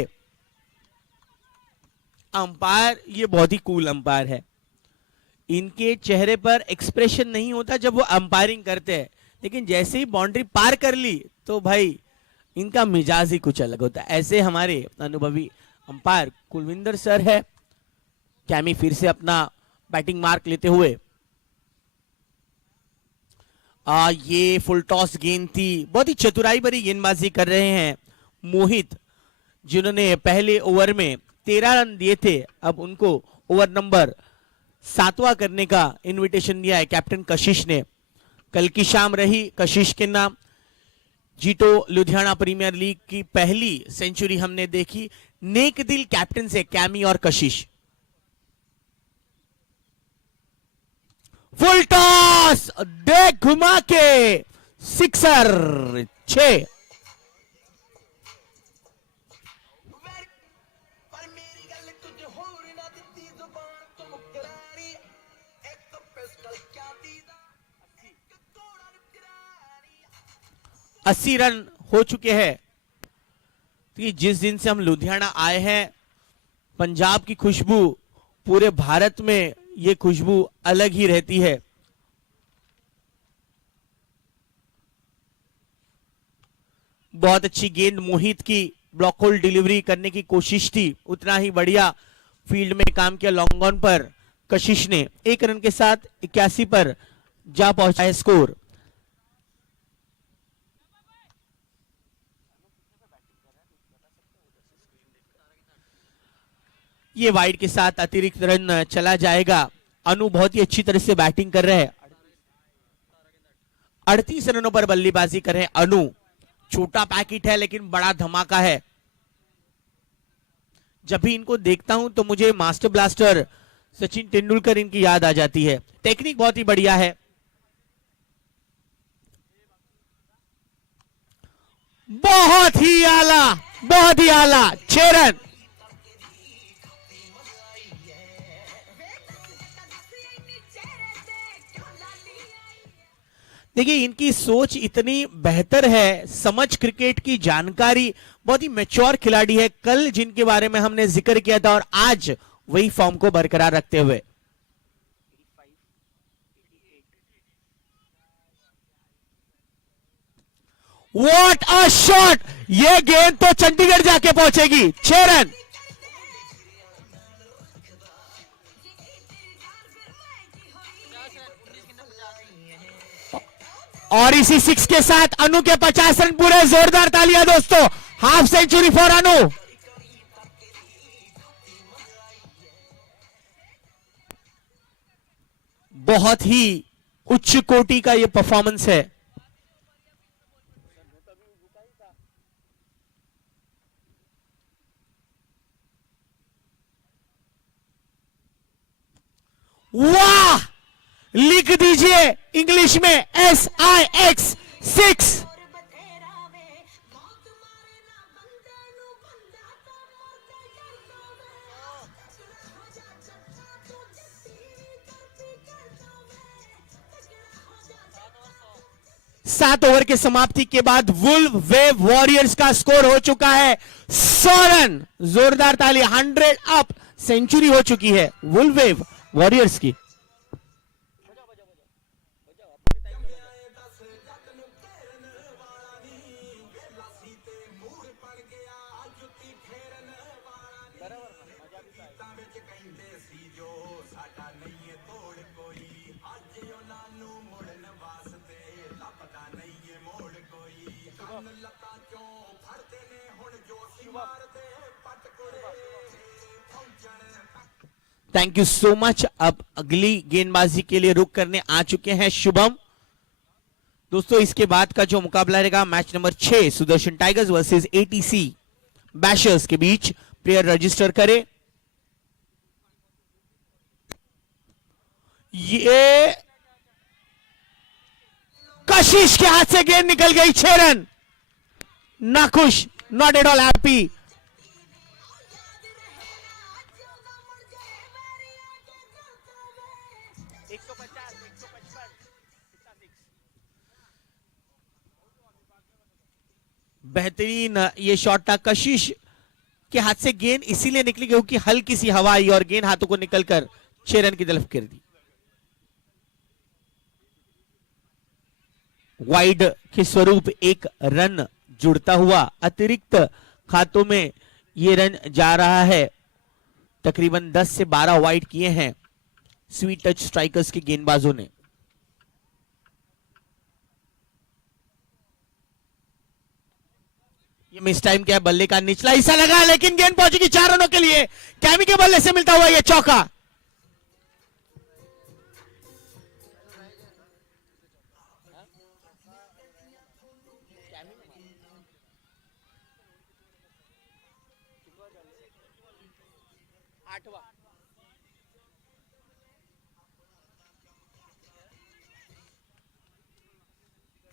अंपायर ये बहुत ही कूल अंपायर है, इनके चेहरे पर एक्सप्रेशन नहीं होता जब वो अंपायरिंग करते हैं, लेकिन जैसे ही बाउंड्री पार कर ली तो भाई इनका मिजाज ही कुछ अलग होता है। ऐसे हमारे अनुभवी अंपायर कुलविंदर सर है। कैमी फिर से अपना बैटिंग मार्क लेते हुए, ये फुल टॉस गेंद थी, बहुत ही चतुराई भरी गेंदबाजी कर रहे हैं मोहित, जिन्होंने पहले ओवर में 13 रन दिए थे। अब उनको ओवर नंबर 7वां करने का इनविटेशन दिया है कैप्टन कशिश ने। कल की शाम रही कशिश के नाम। जीतो लुधियाना प्रीमियर लीग की पहली सेंचुरी हमने देखी नेक दिल कैप्टन से, कैमी और कशिश। फुल टॉस, देख घुमा के सिक्सर, 6। अस्सी रन हो चुके हैं। तो जिस दिन से हम लुधियाना आए हैं, पंजाब की खुशबू पूरे भारत में, ये खुशबू अलग ही रहती है। बहुत अच्छी गेंद मोहित की, ब्लॉक होल डिलीवरी करने की कोशिश थी, उतना ही बढ़िया फील्ड में काम किया लॉन्ग ऑन पर कशिश ने। 1 रन के साथ 81 पर जा पहुंचा है स्कोर। ये वाइड के साथ अतिरिक्त रन चला जाएगा। अनु बहुत ही अच्छी तरह से बैटिंग कर रहे हैं। 38 रनों पर बल्लेबाजी कर रहे हैं अनु। छोटा पैकेट है लेकिन बड़ा धमाका है। जब भी इनको देखता हूं तो मुझे मास्टर ब्लास्टर सचिन तेंदुलकर इनकी याद आ जाती है। टेक्निक बहुत ही बढ़िया है। बहुत ही आला, बहुत ही आला, 6 रन। देखिए इनकी सोच इतनी बेहतर है, समझ क्रिकेट की जानकारी, बहुत ही मैच्योर खिलाड़ी है। कल जिनके बारे में हमने जिक्र किया था और आज वही फॉर्म को बरकरार रखते हुए। व्हाट अ शॉट, ये गेंद तो चंडीगढ़ जाके पहुंचेगी। 6 रन। और इसी 6 के साथ अनु के 50 रन पूरे। जोरदार तालियां दोस्तों, हाफ सेंचुरी फॉर अनु। बहुत ही उच्च कोटि का यह परफॉर्मेंस है। वाह, लिख दीजिए इंग्लिश में SIX 6। सात ओवर के समाप्ति के बाद वुल्व वेव वॉरियर्स का स्कोर हो चुका है 100 रन। जोरदार ताली, 100 अप, सेंचुरी हो चुकी है वुल्व वेव वॉरियर्स की। Thank you so much. अब अगली गेंदबाजी के लिए रुक करने आ चुके हैं शुभम। दोस्तों इसके बाद का जो मुकाबला रहेगा match number 6 Sudarshan tigers versus ATC बैशर्स के बीच। प्लेयर रजिस्टर करे। ये कशिश के हाथ से गेंद निकल गई। 6 रन। नाखुश, नॉट एट ऑल हैप्पी। बेहतरीन ये शॉट था। कशिश के हाथ से गेंद इसीलिए निकली क्योंकि हल्की सी हवा आई और गेंद हाथों को निकलकर 6 रन की तरफ गिर दी। वाइड के स्वरूप 1 रन जुड़ता हुआ अतिरिक्त खातों में ये रन जा रहा है। तकरीबन 10 से 12 वाइड किए हैं स्वीट टच स्ट्राइकर्स के गेंदबाजों ने। ये मिस टाइम क्या है, बल्ले का निचला हिस्सा लगा, लेकिन गेंद पहुंचेगी 4 रनों के लिए। कैमी के बल्ले से मिलता हुआ ये चौका।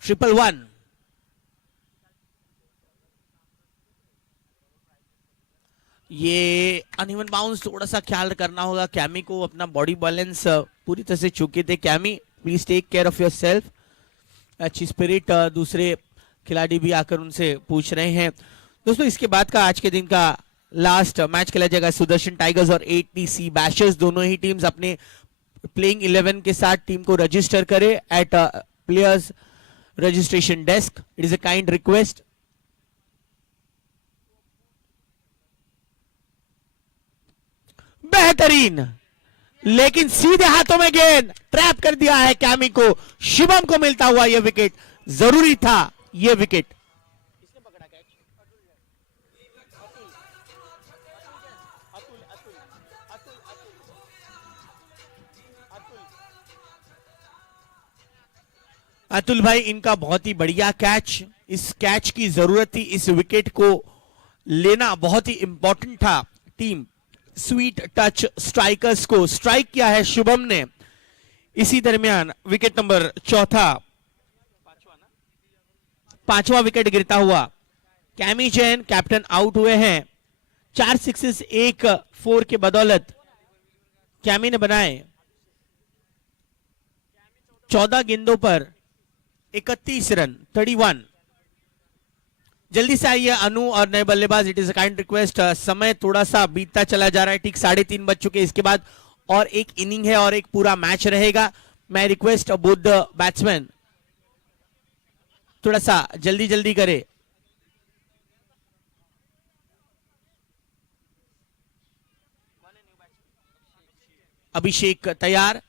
Triple one. ये अनइवन बाउंस, थोड़ा सा ख्याल करना होगा कैमी को, अपना बॉडी बैलेंस पूरी तरह से चुके थे। कैमी please take care of yourself. अच्छी स्पिरिट दूसरे खिलाड़ी भी आकर उनसे पूछ रहे हैं। दोस्तों इसके बाद का आज के दिन का लास्ट मैच खेला जाएगा सुदर्शन टाइगर्स और एटीसी बैशर्स। दोनों ही टीम्स अपने प्लेइंग 11 के साथ टीम को रजिस्टर करे at players registration desk. It is a kind request. बेहतरीन, लेकिन सीधे हाथों में गेंद, ट्रैप कर दिया है कैमी को। शुभम को मिलता हुआ यह विकेट, जरूरी था यह विकेट। अतुल भाई, इनका बहुत ही बढ़िया कैच। इस कैच की जरूरत थी, इस विकेट को लेना बहुत ही इंपॉर्टेंट था टीम स्वीट टच स्ट्राइकर्स को। स्ट्राइक किया है शुभम ने। इसी दरमियान विकेट नंबर पांचवा विकेट गिरता हुआ। कैमी जैन कैप्टन आउट हुए हैं। 4 सिक्सेस 1 4 के बदौलत कैमी ने बनाए 14 गेंदों पर 31 रन 31। जल्दी से आइए अनु और नए बल्लेबाज। It is a kind request. समय थोड़ा सा बीतता चला जा रहा है। ठीक 3:30 बज चुके। इसके बाद और एक इनिंग है और एक पूरा मैच रहेगा। मैं रिक्वेस्ट बोथ द बैट्समैन थोड़ा सा जल्दी जल्दी करे। अभिषेक तैयार।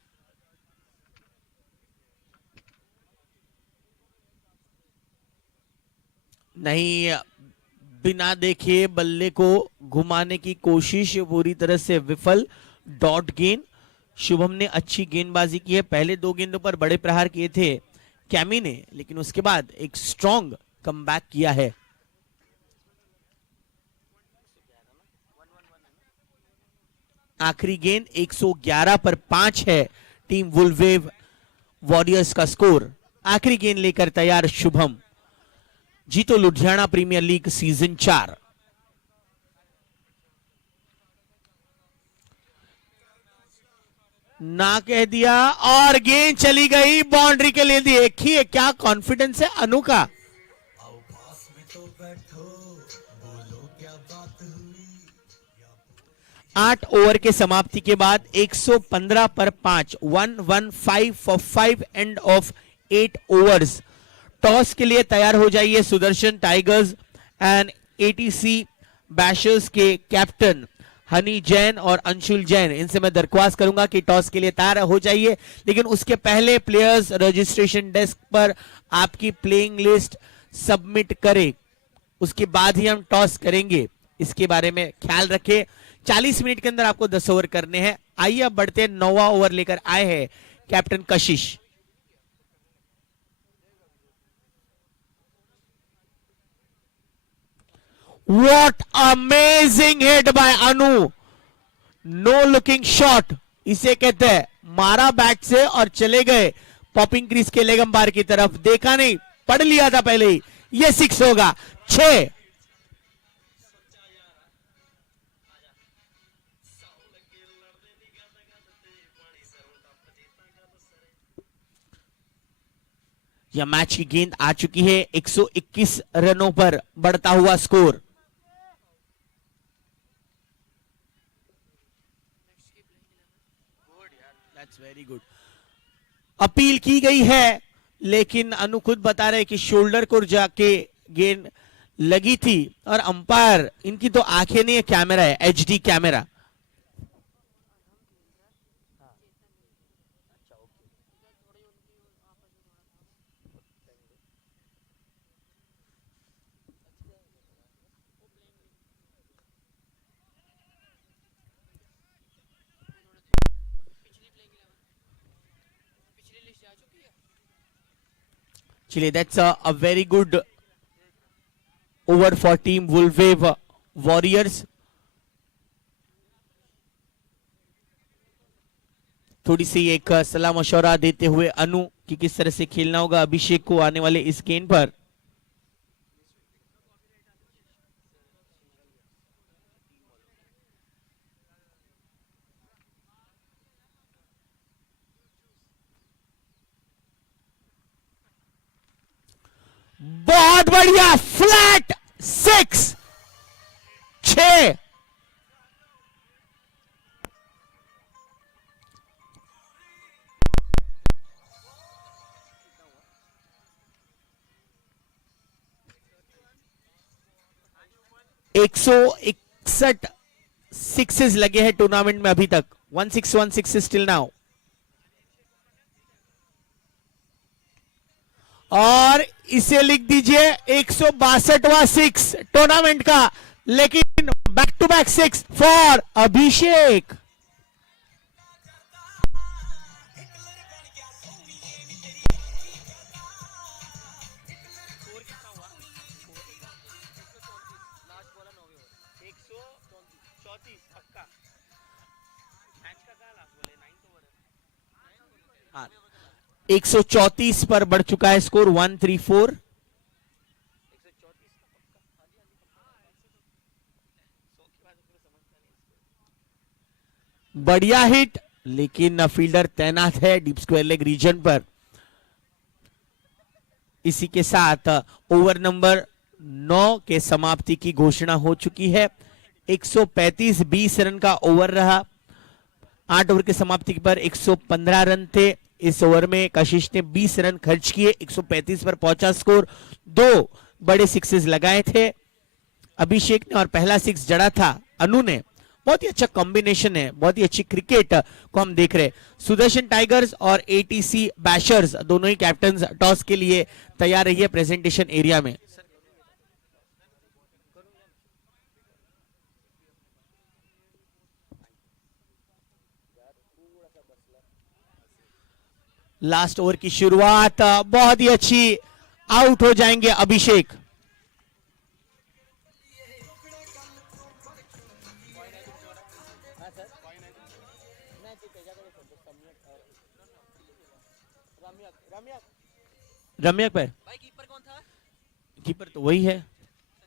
नहीं, बिना देखे बल्ले को घुमाने की कोशिश पूरी तरह से विफल। डॉट गेंद। शुभम ने अच्छी गेंदबाजी की है। पहले 2 गेंदों पर बड़े प्रहार किए थे कैमी ने, लेकिन उसके बाद एक स्ट्रॉन्ग कमबैक किया है। आखिरी गेंद 111 पर 5 है टीम वुलवेव वॉरियर्स का स्कोर। आखिरी गेंद लेकर तैयार शुभम। जीतो लुधियाना प्रीमियर लीग सीजन 4। ना कह दिया और गेंद चली गई बाउंड्री के लिए। देखिए क्या कॉन्फिडेंस है अनु का। 8 ओवर के समाप्ति के बाद 115 पर 5 115 for 5 end of 8 overs. Toss के लिए तैयार हो जाइए सुदर्शन टाइगर्स एंड एटीसी बैशर्स के कैप्टन हनी जैन और अंशुल जैन। इनसे मैं दरख्वास्त करूंगा कि टॉस के लिए तैयार हो जाइए, लेकिन उसके पहले प्लेयर्स रजिस्ट्रेशन डेस्क पर आपकी प्लेइंग लिस्ट सबमिट करें, उसके बाद ही हम टॉस करेंगे। इसके बारे में ख्याल रखें। 40 मिनट के अंदर आपको 10 ओवर करने हैं। आइए अब बढ़ते हैं। 9वां ओवर लेकर आए हैं captain Kashish. What amazing hit by Anu! No looking shot इसे कहते हैं। मारा बैट से और चले गए पॉपिंग क्रीज के लेग अंपायर की तरफ। देखा नहीं, पढ़ लिया था पहले ही। ये 6 होगा। 6। यह मैच की गेंद आ चुकी है। 121 रनों पर बढ़ता हुआ स्कोर। Very good. अपील की गई है, लेकिन अनु खुद बता रहे कि शोल्डर को जाके गेंद लगी थी और अंपायर इनकी तो आंखें नहीं है, कैमरा है, एचडी कैमरा। चलिए, that's a very good over for team Ulwe Warriors. थोड़ी सी एक सलाह मशवरा देते हुए अनु कि किस तरह से खेलना होगा अभिषेक को आने वाले इस गेंद पर। बहुत बढ़िया, फ्लैट 6, 6। एक सौ 61 सिक्सेस लगे हैं टूर्नामेंट में अभी तक। 1616 स्टिल नाउ। और इसे लिख दीजिए 162वां 6 टूर्नामेंट का, लेकिन बैक टू बैक 6 फॉर अभिषेक। हाँ, 134 पर बढ़ चुका है स्कोर, 134। बढ़िया हिट, लेकिन फील्डर तैनात है डीप स्क्वायर लेग रीजन पर। इसी के साथ ओवर नंबर 9 के समाप्ति की घोषणा हो चुकी है। 135 20 रन का ओवर रहा। 8 ओवर की समाप्ति पर 115 रन थे। इस ओवर में कशिश ने 20 रन खर्च किए, 135 पर पहुंचा स्कोर। 2 बड़े सिक्सेस लगाए थे अभिषेक ने और पहला 6 जड़ा था अनु ने। बहुत ही अच्छा कॉम्बिनेशन है, बहुत ही अच्छी क्रिकेट को हम देख रहे हैं। सुदर्शन टाइगर्स और एटीसी बैशर्स दोनों ही कैप्टन टॉस के लिए तैयार रही है प्रेजेंटेशन एरिया में। लास्ट ओवर की शुरुआत बहुत ही अच्छी, आउट हो जाएंगे अभिषेक। रम्यक पे भाई कीपर कौन था? कीपर तो वही है,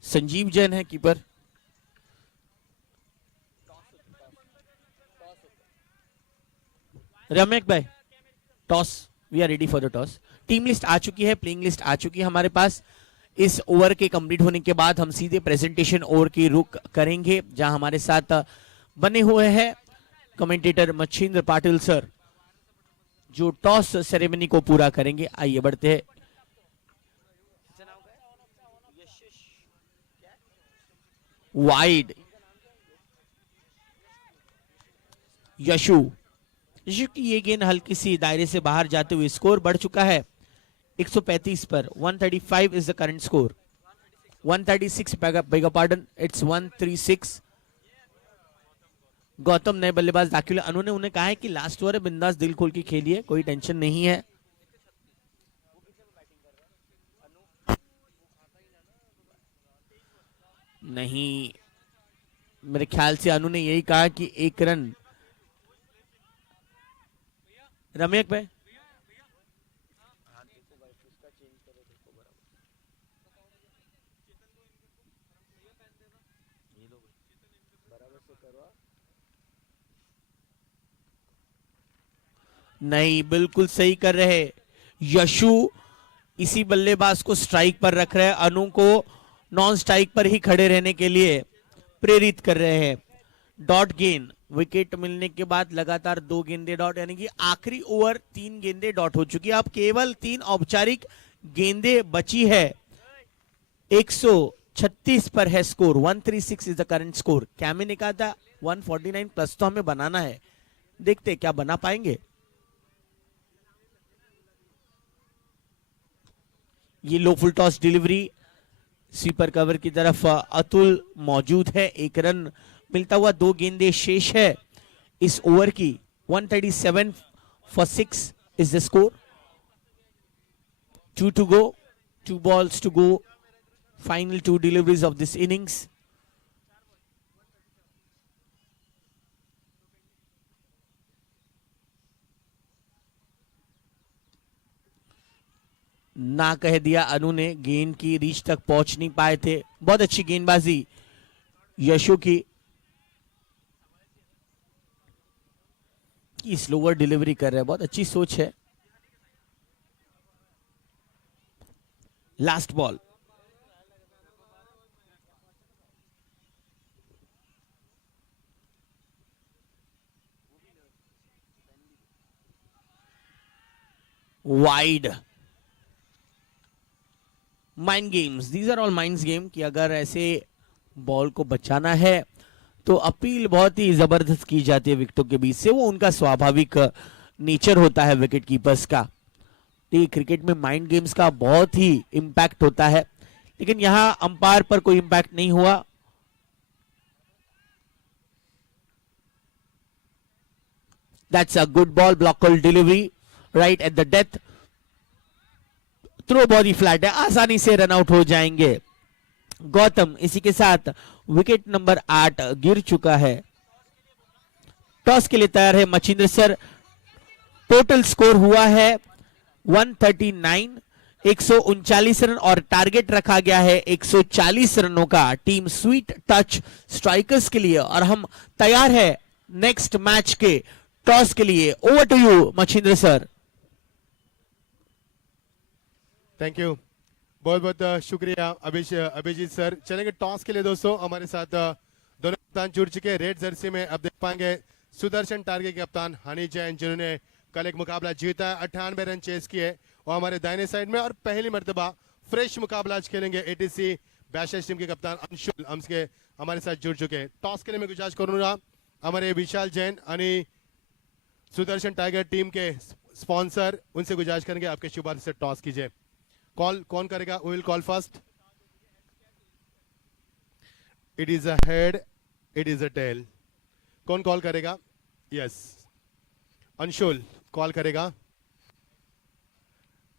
संजीव जैन है कीपर। रम्यक भाई, toss, we are ready for the toss. Team list आ चुकी है, प्लेइंग लिस्ट आ चुकी है हमारे पास। इस ओवर के कंप्लीट होने के बाद हम सीधे प्रेजेंटेशन ओवर की रुख करेंगे, जहां हमारे साथ बने हुए हैं कमेंटेटर मच्छिंद्र पाटिल सर, जो टॉस सेरेमनी को पूरा करेंगे। आइए बढ़ते हैं। वाइड यशु की ये गेंद हल्की सी दायरे से बाहर जाते हुए स्कोर बढ़ चुका है 135 पर। 135 is the current score. 136 beg pardon, it's 136। Gautam नए बल्लेबाज दाखिल। उन्होंने उन्हें कहा है कि लास्ट ओवर है, बिंदास दिल खोल के खेलिए, कोई टेंशन नहीं है। नहीं, मेरे ख्याल से अनु ने यही कहा कि 1 रन। रम्यक भाई, नहीं, बिल्कुल सही कर रहे यशु। इसी बल्लेबाज को स्ट्राइक पर रख रहे हैं, अनु को नॉन स्ट्राइक पर ही खड़े रहने के लिए प्रेरित कर रहे हैं। डॉट गेंद, विकेट मिलने के बाद लगातार 2 गेंदे डॉट, यानी कि आखिरी ओवर 3 गेंदे डॉट हो चुकी है। अब केवल 3 औपचारिक गेंदे बची है। 36 पर है score. 136 is the current score. Chemo ने कहा था 149 प्लस तो हमें बनाना है, देखते क्या बना पाएंगे। ये लो full toss delivery, sweeper cover की तरफ अतुल मौजूद है। एक रन मिलता हुआ, 2 गेंदें शेष है इस ओवर की। 137 for 6 is the score. 2 to go, 2 balls to go. Final 2 deliveries of this innings. ना कह दिया अनु ने, गेंद की रीच तक पहुंच नहीं पाए थे। बहुत अच्छी गेंदबाजी यशु की। स्लोअर डिलीवरी कर रहे हैं, बहुत अच्छी सोच है। Last ball, wide. Mind games, these are all minds game कि अगर ऐसे बॉल को बचाना है तो अपील बहुत ही जबरदस्त की जाती है विकेटों के बीच से, वो उनका स्वाभाविक नेचर होता है विकेट कीपर्स का। तो क्रिकेट में माइंड गेम्स का बहुत ही इंपैक्ट होता है, लेकिन यहां अंपायर पर कोई इंपैक्ट नहीं हुआ। That's a good ball, blockhole delivery right at the death. Throw body flat है, आसानी से रन आउट हो जाएंगे। गौतम इसी के साथ विकेट नंबर 8 गिर चुका है। टॉस के लिए तैयार है मचिंद्र सर। टोटल स्कोर हुआ है 139, 139 रन और टारगेट रखा गया है 140 रनों का टीम स्वीट टच स्ट्राइकर्स के लिए, और हम तैयार है नेक्स्ट मैच के टॉस के लिए। Over to you Machindra sir. Thank you, बहुत बहुत शुक्रिया अभिजीत सर। चलेंगे टॉस के लिए दोस्तों। हमारे साथ दोनों कप्तान जुड़ चुके हैं। रेड जर्सी में अब देख पाएंगे सुदर्शन टारगे के कप्तान हनी जैन, जिन्होंने कल एक मुकाबला जीता है, 98 रन चेस किए। और हमारे दाहिने साइड में और पहली मर्तबा फ्रेश मुकाबला आज खेलेंगे एटीसी बैशेस टीम के कप्तान अंशुल के हमारे साथ जुड़ चुके हैं। टॉस के लिए मैं गुजारिश करूंगा हमारे विशाल जैन यानी सुदर्शन टाइगर टीम के स्पॉन्सर, उनसे गुजारिश करेंगे आपके शुभारंभ से टॉस कीजिए। कॉल कौन करेगा? We will call first. It is a head, it is a tail. कौन कॉल करेगा? यस, अंशुल कॉल करेगा।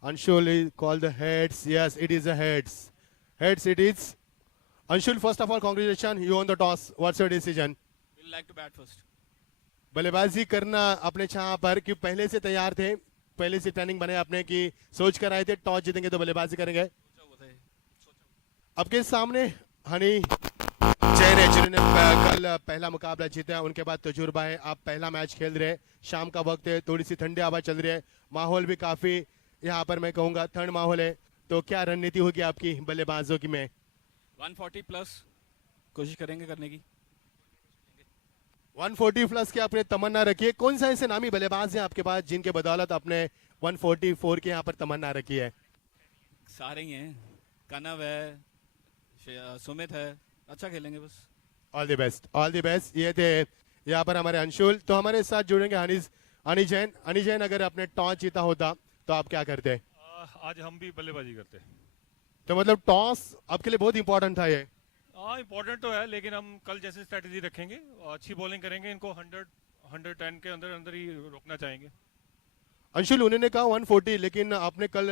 Anshul is call the heads. Yes, it is a heads, heads it is. Anshul, first of all congratulation, you on the toss, what's your decision? We'll like to bat first. बल्लेबाजी करना अपने छां पर कि पहले से तैयार थे, पहले से प्लानिंग बने आपने कि सोच कर आए थे टॉस जीतेंगे तो बल्लेबाजी करेंगे? आपके सामने हनी जैन है, जिन्होंने कल पहला मुकाबला जीता, उनके बाद तजुर्बा है। आप पहला मैच खेल रहे हैं, शाम का वक्त है, थोड़ी सी ठंडी हवा चल रही है, माहौल भी काफी यहाँ पर मैं कहूँगा ठंड माहौल है, तो क्या रणनीति होगी आपकी बल्लेबाजों की? में 140 प्लस कोशिश करेंगे करने की। 140 प्लस की आपने तमन्ना रखी है। कौन सा ऐसे नामी बल्लेबाज हैं आपके पास जिनके बदौलत आपने 144 की यहाँ पर तमन्ना रखी है? सारे ही हैं, कनव है, सुमित है, अच्छा खेलेंगे बस। All the best, all the best. ये थे यहाँ पर हमारे अंशुल। तो हमारे साथ जुड़ेंगे हनी जैन। हनी जैन, अगर आपने टॉस जीता होता तो आप क्या करते? आज हम भी बल्लेबाजी करते। तो मतलब टॉस आपके लिए बहुत इंपॉर्टेंट था ये? हाँ, इम्पोर्टेंट तो है, लेकिन हम कल जैसे स्ट्रेटेजी रखेंगे, अच्छी बॉलिंग करेंगे, इनको 110 के अंदर अंदर ही रोकना चाहेंगे। अंशुल, उन्होंने कहा 140, लेकिन आपने कल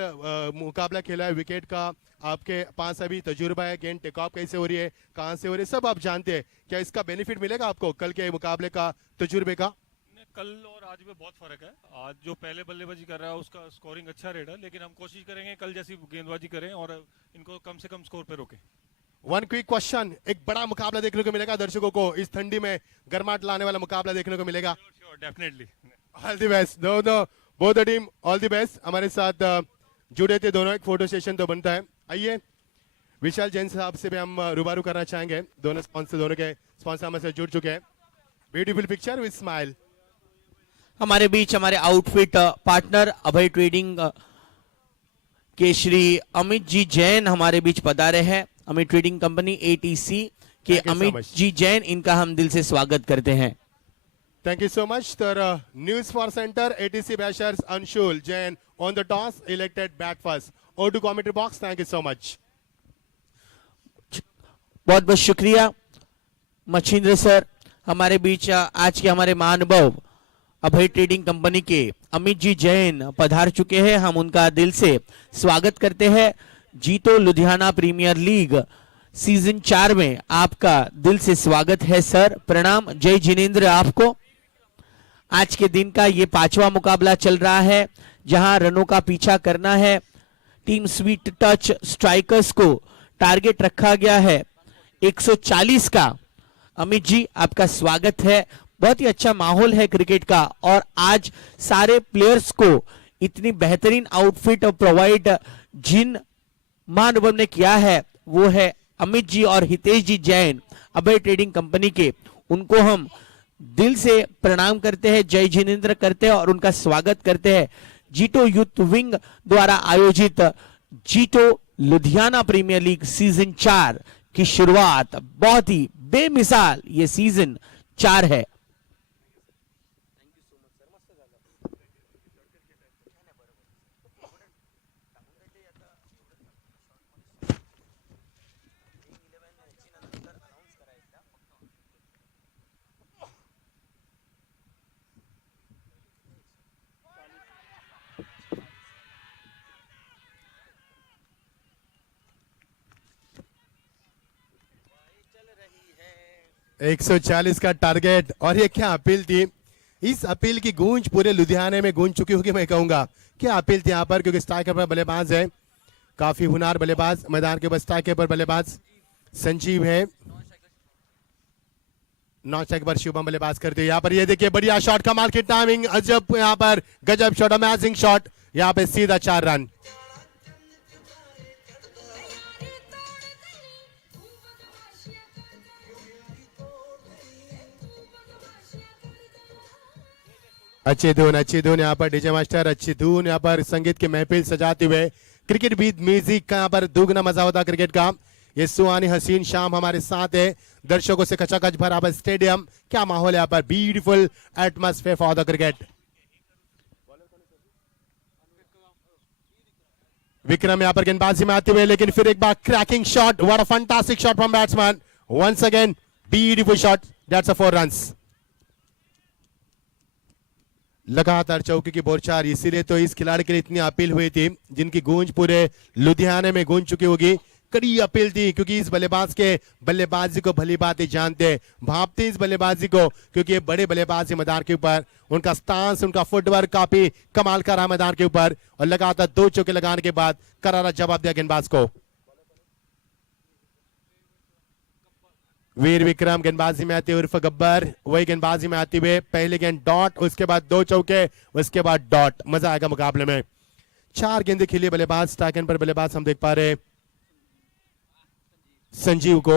मुकाबला खेला है विकेट का, आपके पास अभी तजुर्बा है, गेंद टेक ऑफ कैसे हो रही है, कहाँ से हो रही है, सब आप जानते हैं। क्या इसका बेनिफिट मिलेगा आपको कल के मुकाबले का, तजुर्बे का? कल और आज में बहुत फर्क है। आज जो पहले बल्लेबाजी कर रहा है उसका स्कोरिंग अच्छा रहेगा, लेकिन हम कोशिश करेंगे कल जैसी गेंदबाजी करें और इनको कम से कम स्कोर पे रोकें। वन क्विक क्वेश्चन, एक बड़ा मुकाबला देखने को मिलेगा दर्शकों को, इस ठंडी में गर्माहट लाने वाला मुकाबला देखने को मिलेगा। Definitely. All the best, both the team, all the best. हमारे साथ जुड़े थे दोनों, एक फोटो सेशन तो बनता है। आइए विशाल जैन साहब से भी हम रूबरू करना चाहेंगे। दोनों के स्पॉन्सर हमारे साथ जुड़ चुके हैं। Beautiful picture with smile. हमारे बीच हमारे आउटफिट पार्टनर अभय ट्रेडिंग के श्री अमित जी जैन हमारे बीच पधारे हैं। अमित ट्रेडिंग कंपनी ATC के Thank you so Amit much. जी जैन, इनका हम दिल से स्वागत करते हैं। Thank you so much. The news for center ATC bashers Anshul Jain on the toss elected bat first. Over to commentary box. Thank you so much. बहुत बहुत शुक्रिया मच्छिंद्र सर। हमारे बीच आज के हमारे महानुभाव अभय ट्रेडिंग कंपनी के अमित जी जैन पधार चुके हैं, हम उनका दिल से स्वागत करते हैं। जीतो लुधियाना प्रीमियर लीग सीजन 4 में आपका दिल से स्वागत है सर। प्रणाम, जय जिनेंद्र आपको। आज के दिन का ये 5वां मुकाबला चल रहा है, जहां रनों का पीछा करना है। टीम स्वीट टच स्ट्राइकर्स को टारगेट रखा गया है 140 का। अमित जी आपका स्वागत है। बहुत ही अच्छा माहौल है क्रिकेट का, और आज सारे प्लेयर्स को इतनी बेहतरीन आउटफिट प्रोवाइड जिन महानुभाव ने किया है वो है अमित जी और हितेश जी जैन अभय ट्रेडिंग कंपनी के। उनको हम दिल से प्रणाम करते हैं, जय जिनेंद्र करते हैं और उनका स्वागत करते हैं। जीटो यूथ विंग द्वारा आयोजित जीटो लुधियाना प्रीमियर लीग सीजन 4 की शुरुआत बहुत ही बेमिसाल ये सीजन 4 है। एक 140 का टारगेट, और ये क्या अपील थी। इस अपील की गूंज पूरे लुधियाने में गूंज चुकी होगी, मैं कहूंगा। क्या अपील थी यहाँ पर, क्योंकि स्ट्राइकर पर बल्लेबाज है, काफी हुनार बल्लेबाज मैदान के ऊपर। स्ट्राइकर पर बल्लेबाज संजीव है, नॉन स्ट्राइक पर शुभम बल्लेबाज करते हैं। यहाँ पर ये देखिए बढ़िया शॉट, कमाल की टाइमिंग, अजब यहाँ पर गजब शॉट, अमेजिंग शॉट। यहाँ पे सीधा 4 रन। अच्छी धुन यहाँ पर डीजे मास्टर, अच्छी धुन यहाँ पर संगीत की महफिल सजाते हुए। क्रिकेट विद म्यूजिक का यहाँ पर दुगना मजा होता क्रिकेट का। ये सुहानी हसीन शाम हमारे साथ है, दर्शकों से खचाखच भरा हुआ स्टेडियम। क्या माहौल है यहाँ पर, beautiful atmosphere for the cricket. Vikram यहाँ पर गेंदबाजी में आते हुए, लेकिन फिर एक बार cracking shot, what a fantastic shot from batsman. Once again beautiful shot, that's a 4 runs. लगातार चौके की बौछार, इसीलिए तो इस खिलाड़ी के लिए इतनी अपील हुई थी, जिनकी गूंज पूरे लुधियाने में गूंज चुकी होगी। कड़ी अपील थी, क्योंकि इस बल्लेबाज के बल्लेबाजी को भली बात जानते हैं, भापते इस बल्लेबाजी को, क्योंकि ये बड़े बल्लेबाज है मैदान के ऊपर। उनका स्टांस, उनका फुटवर्क काफी कमाल का रहा मैदान के ऊपर, और लगातार 2 चौके लगाने के बाद करारा जवाब दिया गेंदबाज को। वीर विक्रम गेंदबाजी में आते हुए, उर्फ गब्बर वही गेंदबाजी में आते हुए। पहले गेंद डॉट, उसके बाद 2 चौके, उसके बाद डॉट। मजा आएगा मुकाबले में। 4 गेंदें खिली बल्लेबाज, स्ट्राइक पर बल्लेबाज हम देख पा रहे संजीव को।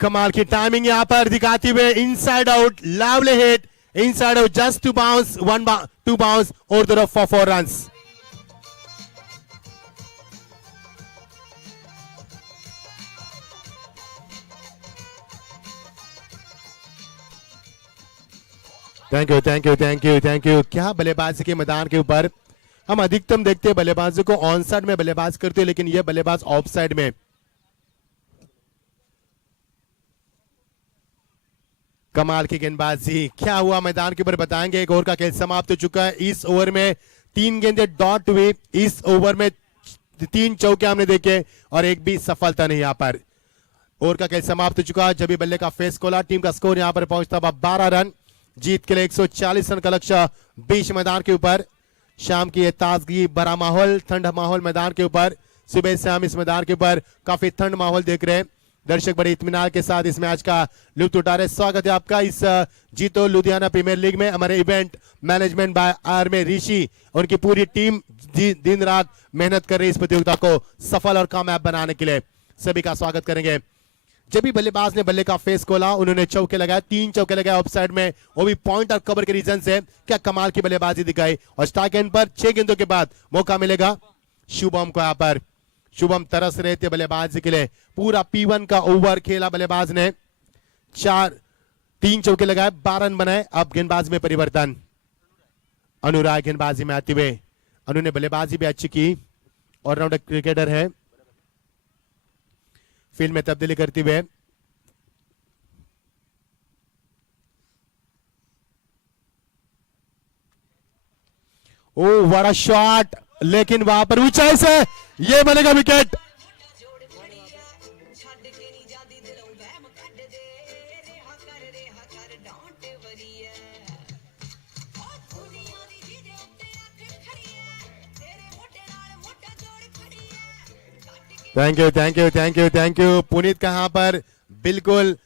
कमाल की टाइमिंग यहां पर दिखाते हुए, inside out, lovely hit, inside out, just 2 bounce, 2 bounce over the rough for 4 runs. Thank you, thank you, thank you, thank you. क्या बल्लेबाजी के मैदान के ऊपर हम अधिकतम देखते हैं बल्लेबाजों को ऑन साइड में बल्लेबाज करते हैं, लेकिन यह बल्लेबाज ऑफ साइड में। कमाल की गेंदबाजी, क्या हुआ मैदान के ऊपर बताएंगे। एक ओवर का खेल समाप्त हो चुका है। इस ओवर में 3 गेंदें डॉट हुई। इस ओवर में 3 चौके हमने देखे और एक भी सफलता नहीं। यहाँ पर ओवर का खेल समाप्त हो चुका है। जब भी बल्ले का फेस खोला, टीम का स्कोर यहाँ पर पहुंचता हुआ 12 रन। जीत के लिए 140 रन का लक्ष्य बीच मैदान के ऊपर। शाम की ताजगी भरा माहौल, ठंडा माहौल मैदान के ऊपर। सुबह से हम इस मैदान के ऊपर काफी ठंड माहौल देख रहे हैं। दर्शक बड़े इत्मीनान के साथ इस मैच का लुत्फ उठा रहे। स्वागत है आपका इस जीतो लुधियाना प्रीमियर लीग में। हमारे इवेंट मैनेजमेंट बाय आर में ऋषि, उनकी पूरी टीम दिन रात मेहनत कर रही है इस प्रतियोगिता को सफल और कामयाब बनाने के लिए। सभी का स्वागत करेंगे। जब भी बल्लेबाज ने बल्ले का फेस खोला उन्होंने चौके लगाए, 3 चौके लगाए ऑफ साइड में, वो भी पॉइंट और कवर के रीजन से। क्या कमाल की बल्लेबाजी दिखाई। और स्ट्राइक एंड पर 6 गेंदों के बाद मौका मिलेगा शुभम को। यहां पर शुभम तरस रहे थे बल्लेबाजी के लिए, पूरा P1 का ओवर खेला बल्लेबाज ने, 3 चौके लगाए, 12 रन बनाए। अब गेंदबाज में परिवर्तन, अनुराग गेंदबाजी में आते हुए। अनु ने बल्लेबाजी भी अच्छी की, ऑलराउंडर क्रिकेटर है, फील्ड में तब्दीली करते हुए। ओ बड़ा शॉट, लेकिन वहां पर ऊंचाई से ये बनेगा wicket. Thank you thank you thank you thank you. Puneet कहां पर बिल्कुल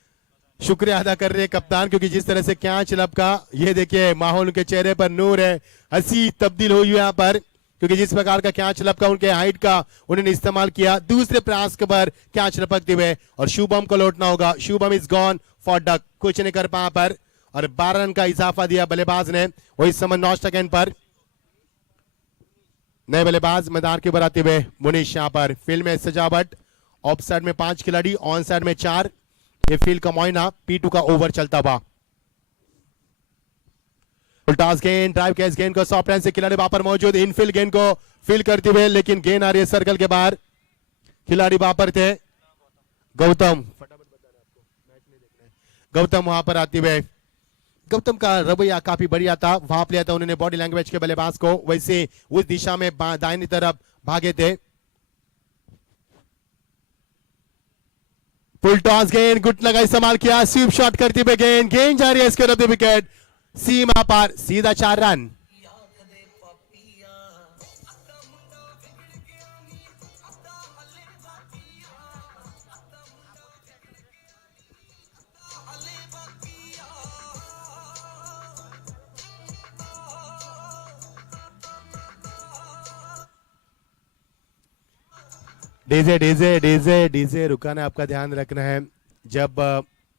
शुक्रिया अदा कर रहे हैं कप्तान, क्योंकि जिस तरह से कैच लपका, ये देखिए माहौल उनके चेहरे पर नूर है, हंसी तब्दील हुई यहाँ पर, क्योंकि जिस प्रकार का कैच लपका उनके हाइट का उन्होंने इस्तेमाल किया। दूसरे प्रयास के पर कैच लपकते हुए और शुभम को लौटना होगा। Shubham is gone for duck, कुछ नहीं कर पाया पर, और 12 रन का इजाफा दिया बल्लेबाज ने। वही समय 9 सेकंड पर नए बल्लेबाज मैदान के ऊपर आते हुए मुनीश। यहां पर फील्ड में सजावट, ऑफ साइड में 5 खिलाड़ी, ऑन साइड में 4। ये फील्ड का मुआयना, P2 का ओवर चलता हुआ। टॉस गेंद, ड्राइव कैच गेंद को सॉफ्ट हैंड से खिलाड़ी वहां पर मौजूद, इनफील्ड गेंद को फील करते हुए, लेकिन गेंद आ रही है सर्कल के बाहर। खिलाड़ी वहां पर थे गौतम, गौतम वहां पर आते हुए। गौतम का रवैया काफी बढ़िया था, वहां लिया था उन्होंने बॉडी लैंग्वेज के बल्लेबाज को, वैसे उस दिशा में दाहिनी तरफ भागे थे। फुल टॉस गेंद, घुटना का इस्तेमाल किया, स्वीप शॉट करते हुए गेंद जा रही है इसके रद्द विकेट, सीमा पार, सीधा 4 run. DJ DJ DJ DJ रुकाना, आपका ध्यान रखना है। जब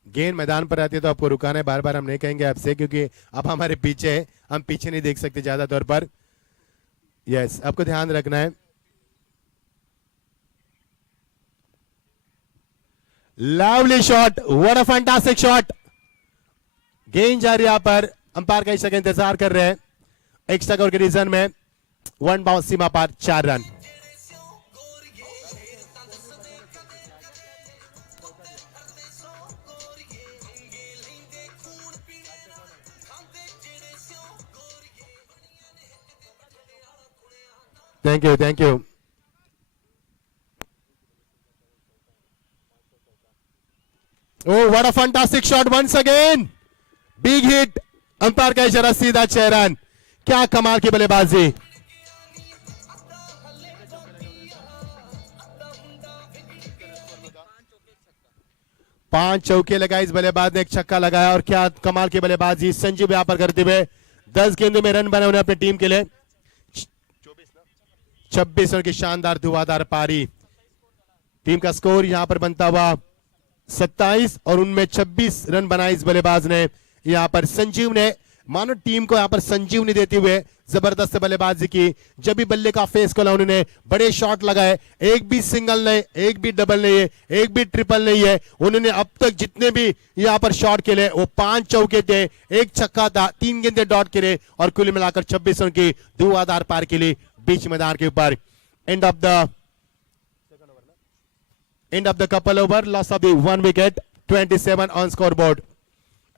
गेंद मैदान पर आती है तो आपको रुकाना है, बार बार हम नहीं कहेंगे आपसे, क्योंकि अब हमारे पीछे है, हम पीछे नहीं देख सकते ज्यादा तौर पर। यस, आपको ध्यान रखना है। Lovely shot, what a fantastic shot. गेंद जा रही है यहां पर, अंपायर का इशारा इंतजार कर रहे हैं। एक्स्ट्रा कवर के रीजन में 1 बाउंस, सीमा पार, 4 run. Thank you thank you. Oh, what a fantastic shot once again. Big hit. Umpire का इशारा, सीधा 6 रन। क्या कमाल की बल्लेबाजी। पांच चौके लगाए इस बल्लेबाज ने, एक छक्का लगाया, और क्या कमाल की बल्लेबाजी संजीव यहाँ पर करते हुए 10 गेंदों में रन बनाए उन्हें अपनी टीम के लिए। 26 रन की शानदार धुआंधार पारी। टीम का स्कोर यहां पर बनता हुआ 27, और उनमें 26 रन बनाए इस बल्लेबाज ने। यहां पर संजीव ने, मानो टीम को यहां पर संजीवनी देते हुए जबरदस्त बल्लेबाजी की। जब भी बल्ले का फेस खोला उन्होंने बड़े शॉट लगाए, एक भी सिंगल नहीं, एक भी डबल नहीं है, एक भी ट्रिपल नहीं है। उन्होंने अब तक जितने भी यहां पर शॉट खेले वो 5 चौके थे, एक छक्का था, 3 गेंदे डॉट खेले, और कुल मिलाकर 26 रन की धुआंधार पार के लिए बीच मैदान के ऊपर। End of the couple over, loss of the 1 wicket, 27 on score board.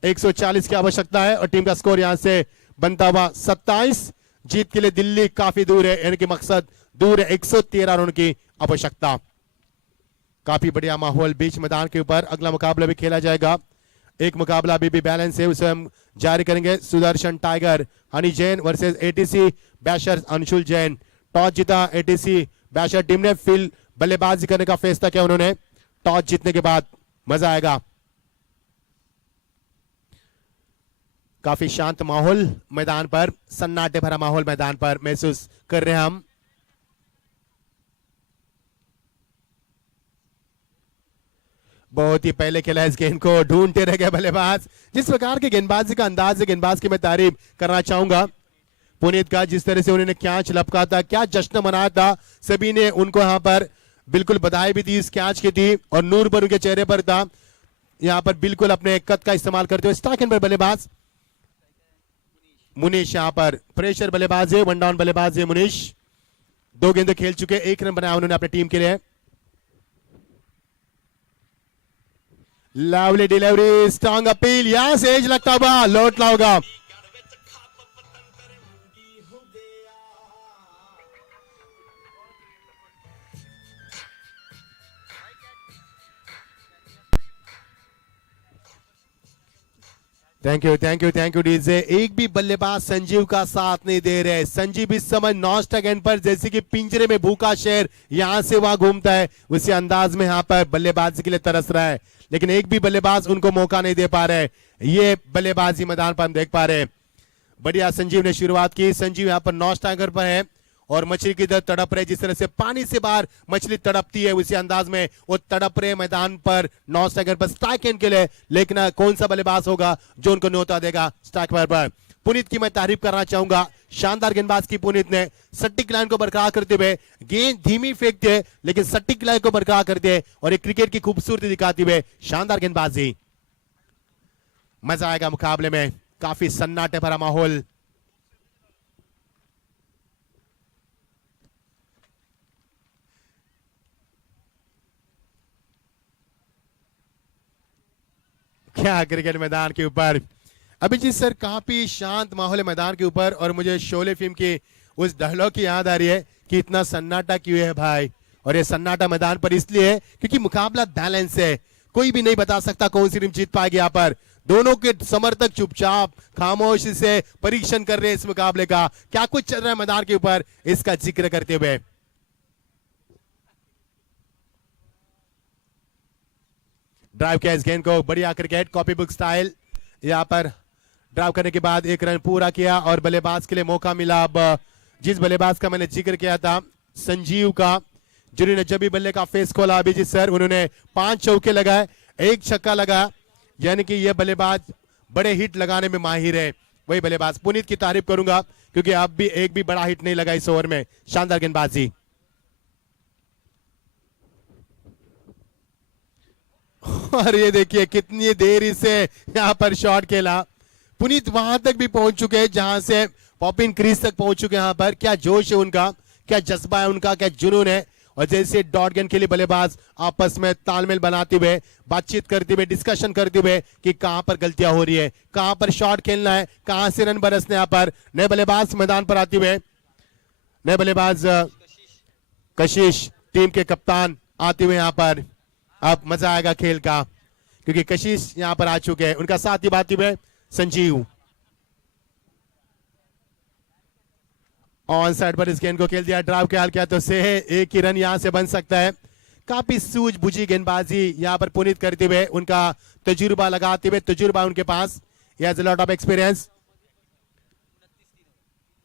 140 की आवश्यकता है और टीम का स्कोर यहां से बनता हुआ 27। जीत के लिए दिल्ली काफी दूर है, यानी कि मकसद दूर है, 113 रन की आवश्यकता। काफी बढ़िया माहौल बीच मैदान के ऊपर। अगला मुकाबला भी खेला जाएगा, एक मुकाबला अभी भी बैलेंस है, उसे हम जारी करेंगे। Sudarshan tiger Honey Jain versus ATC Basher Anshul Jain. Toss जीता एटीसी बैशर टीम ने, फील्ड बल्लेबाजी करने का फैसला किया उन्होंने। टॉस जीतने के बाद मजा आएगा। काफी शांत माहौल मैदान पर, सन्नाटे भरा माहौल मैदान पर महसूस कर रहे हैं हम। बहुत ही पहले खेला इस गेंद को, ढूंढते रह गए बल्लेबाज। जिस प्रकार के गेंदबाजी का अंदाज है गेंदबाज की मैं तारीफ करना चाहूंगा पुनीत का, जिस तरह से उन्होंने कैच लपका था, क्या जश्न मनाया था, सभी ने उनको यहाँ पर बिल्कुल बधाई भी दी इस कैच की थी और नूर पर उनके चेहरे पर था। यहाँ पर बिल्कुल अपने कद का इस्तेमाल करते हुए स्ट्राइक एंड पर बल्लेबाज मुनीश, यहाँ पर प्रेशर बल्लेबाज है, वन डाउन बल्लेबाज है मुनीश। 2 गेंद खेल चुके, 1 रन बनाया उन्होंने अपनी टीम के लिए। लवली डिलीवरी, स्ट्रॉन्ग अपील, यहां से एज लगता हुआ लौटना होगा। Thank you DJ. एक भी बल्लेबाज संजीव का साथ नहीं दे रहे। संजीव इस समय नॉन स्ट्राइक एंड पर जैसे कि पिंजरे में भूखा शेर यहां से वहां घूमता है, उसी अंदाज में यहां पर बल्लेबाजी के लिए तरस रहा है, लेकिन एक भी बल्लेबाज उनको मौका नहीं दे पा रहे। ये बल्लेबाजी मैदान पर हम देख पा रहे हैं। बढ़िया संजीव ने शुरुआत की। संजीव यहाँ पर नॉन स्ट्राइकर पर है और मछली की तरह तड़प रहे, जिस तरह से पानी से बाहर मछली तड़पती है उसी अंदाज में वो तड़प रहे मैदान पर नॉन स्ट्राइकर पर स्ट्राइक एंड के लिए। लेकिन कौन सा बल्लेबाज होगा जो उनको न्योता देगा स्ट्राइक पर। पुनीत की मैं तारीफ करना चाहूंगा, शानदार गेंदबाज की पुनीत ने सटीक लाइन को बरकरार करते हुए गेंद धीमी फेंकते हैं लेकिन सटीक लाइन को बरकरार करते हैं और एक क्रिकेट की खूबसूरती दिखाते हुए शानदार गेंदबाजी। मजा आएगा मुकाबले में, काफी सन्नाटे भरा माहौल। क्या क्रिकेट मैदान के ऊपर अभिजीत सर, काफी शांत माहौल है मैदान के ऊपर और मुझे शोले फिल्म की उस डायलॉग की याद आ रही है कि इतना सन्नाटा क्यों है भाई। और ये सन्नाटा मैदान पर इसलिए है क्योंकि मुकाबला बैलेंस है, कोई भी नहीं बता सकता कौन सी टीम जीत पाएगी। यहाँ पर दोनों के समर्थक चुपचाप खामोशी से परीक्षण कर रहे हैं इस मुकाबले का, क्या कुछ चल रहा है मैदान के ऊपर इसका जिक्र करते हुए। ड्राइव किया इस गेंद को, बढ़िया क्रिकेट कॉपी बुक स्टाइल। यहाँ पर ड्राइव करने के बाद 1 रन पूरा किया और बल्लेबाज के लिए मौका मिला। अब जिस बल्लेबाज का मैंने जिक्र किया था संजीव का, जिन्होंने जब भी बल्ले का फेस खोला अभिजीत सर, उन्होंने 5 चौके लगाए, 1 छक्का लगाया, यानी कि यह बल्लेबाज बड़े हिट लगाने में माहिर है। वही बल्लेबाज पुनीत की तारीफ करूंगा क्योंकि अब भी एक भी बड़ा हिट नहीं लगा इस ओवर में। शानदार गेंदबाजी। और ये देखिए कितनी देर से यहां पर शॉट खेला। पुनीत वहां तक भी पहुंच चुके हैं जहां से पॉपिन क्रीज तक पहुंच चुके हैं। यहां पर क्या जोश है उनका, क्या जज्बा है उनका, क्या जुनून है। और जैसे डॉट गेंद के लिए बल्लेबाज आपस में तालमेल बनाते हुए, बातचीत करते हुए, डिस्कशन करते हुए कि कहां पर गलतियां हो रही है, कहां पर शॉट खेलना है, कहां से रन बरसने। यहाँ पर नए बल्लेबाज मैदान पर आते हुए, नए बल्लेबाज कशिश टीम के कप्तान आते हुए यहाँ पर। अब मजा आएगा खेल का क्योंकि कशिश यहां पर आ चुके हैं, उनका साथ ही बाती हुए संजीव। ऑन साइड पर इस गेंद को खेल दिया, ड्राइव के हाल किया तो से 1 ही रन यहां से बन सकता है। काफी सूझबूझी गेंदबाजी यहां पर पुनीत करते हुए, उनका तजुर्बा लगाते हुए, तजुर्बा उनके पास, has a lot of experience.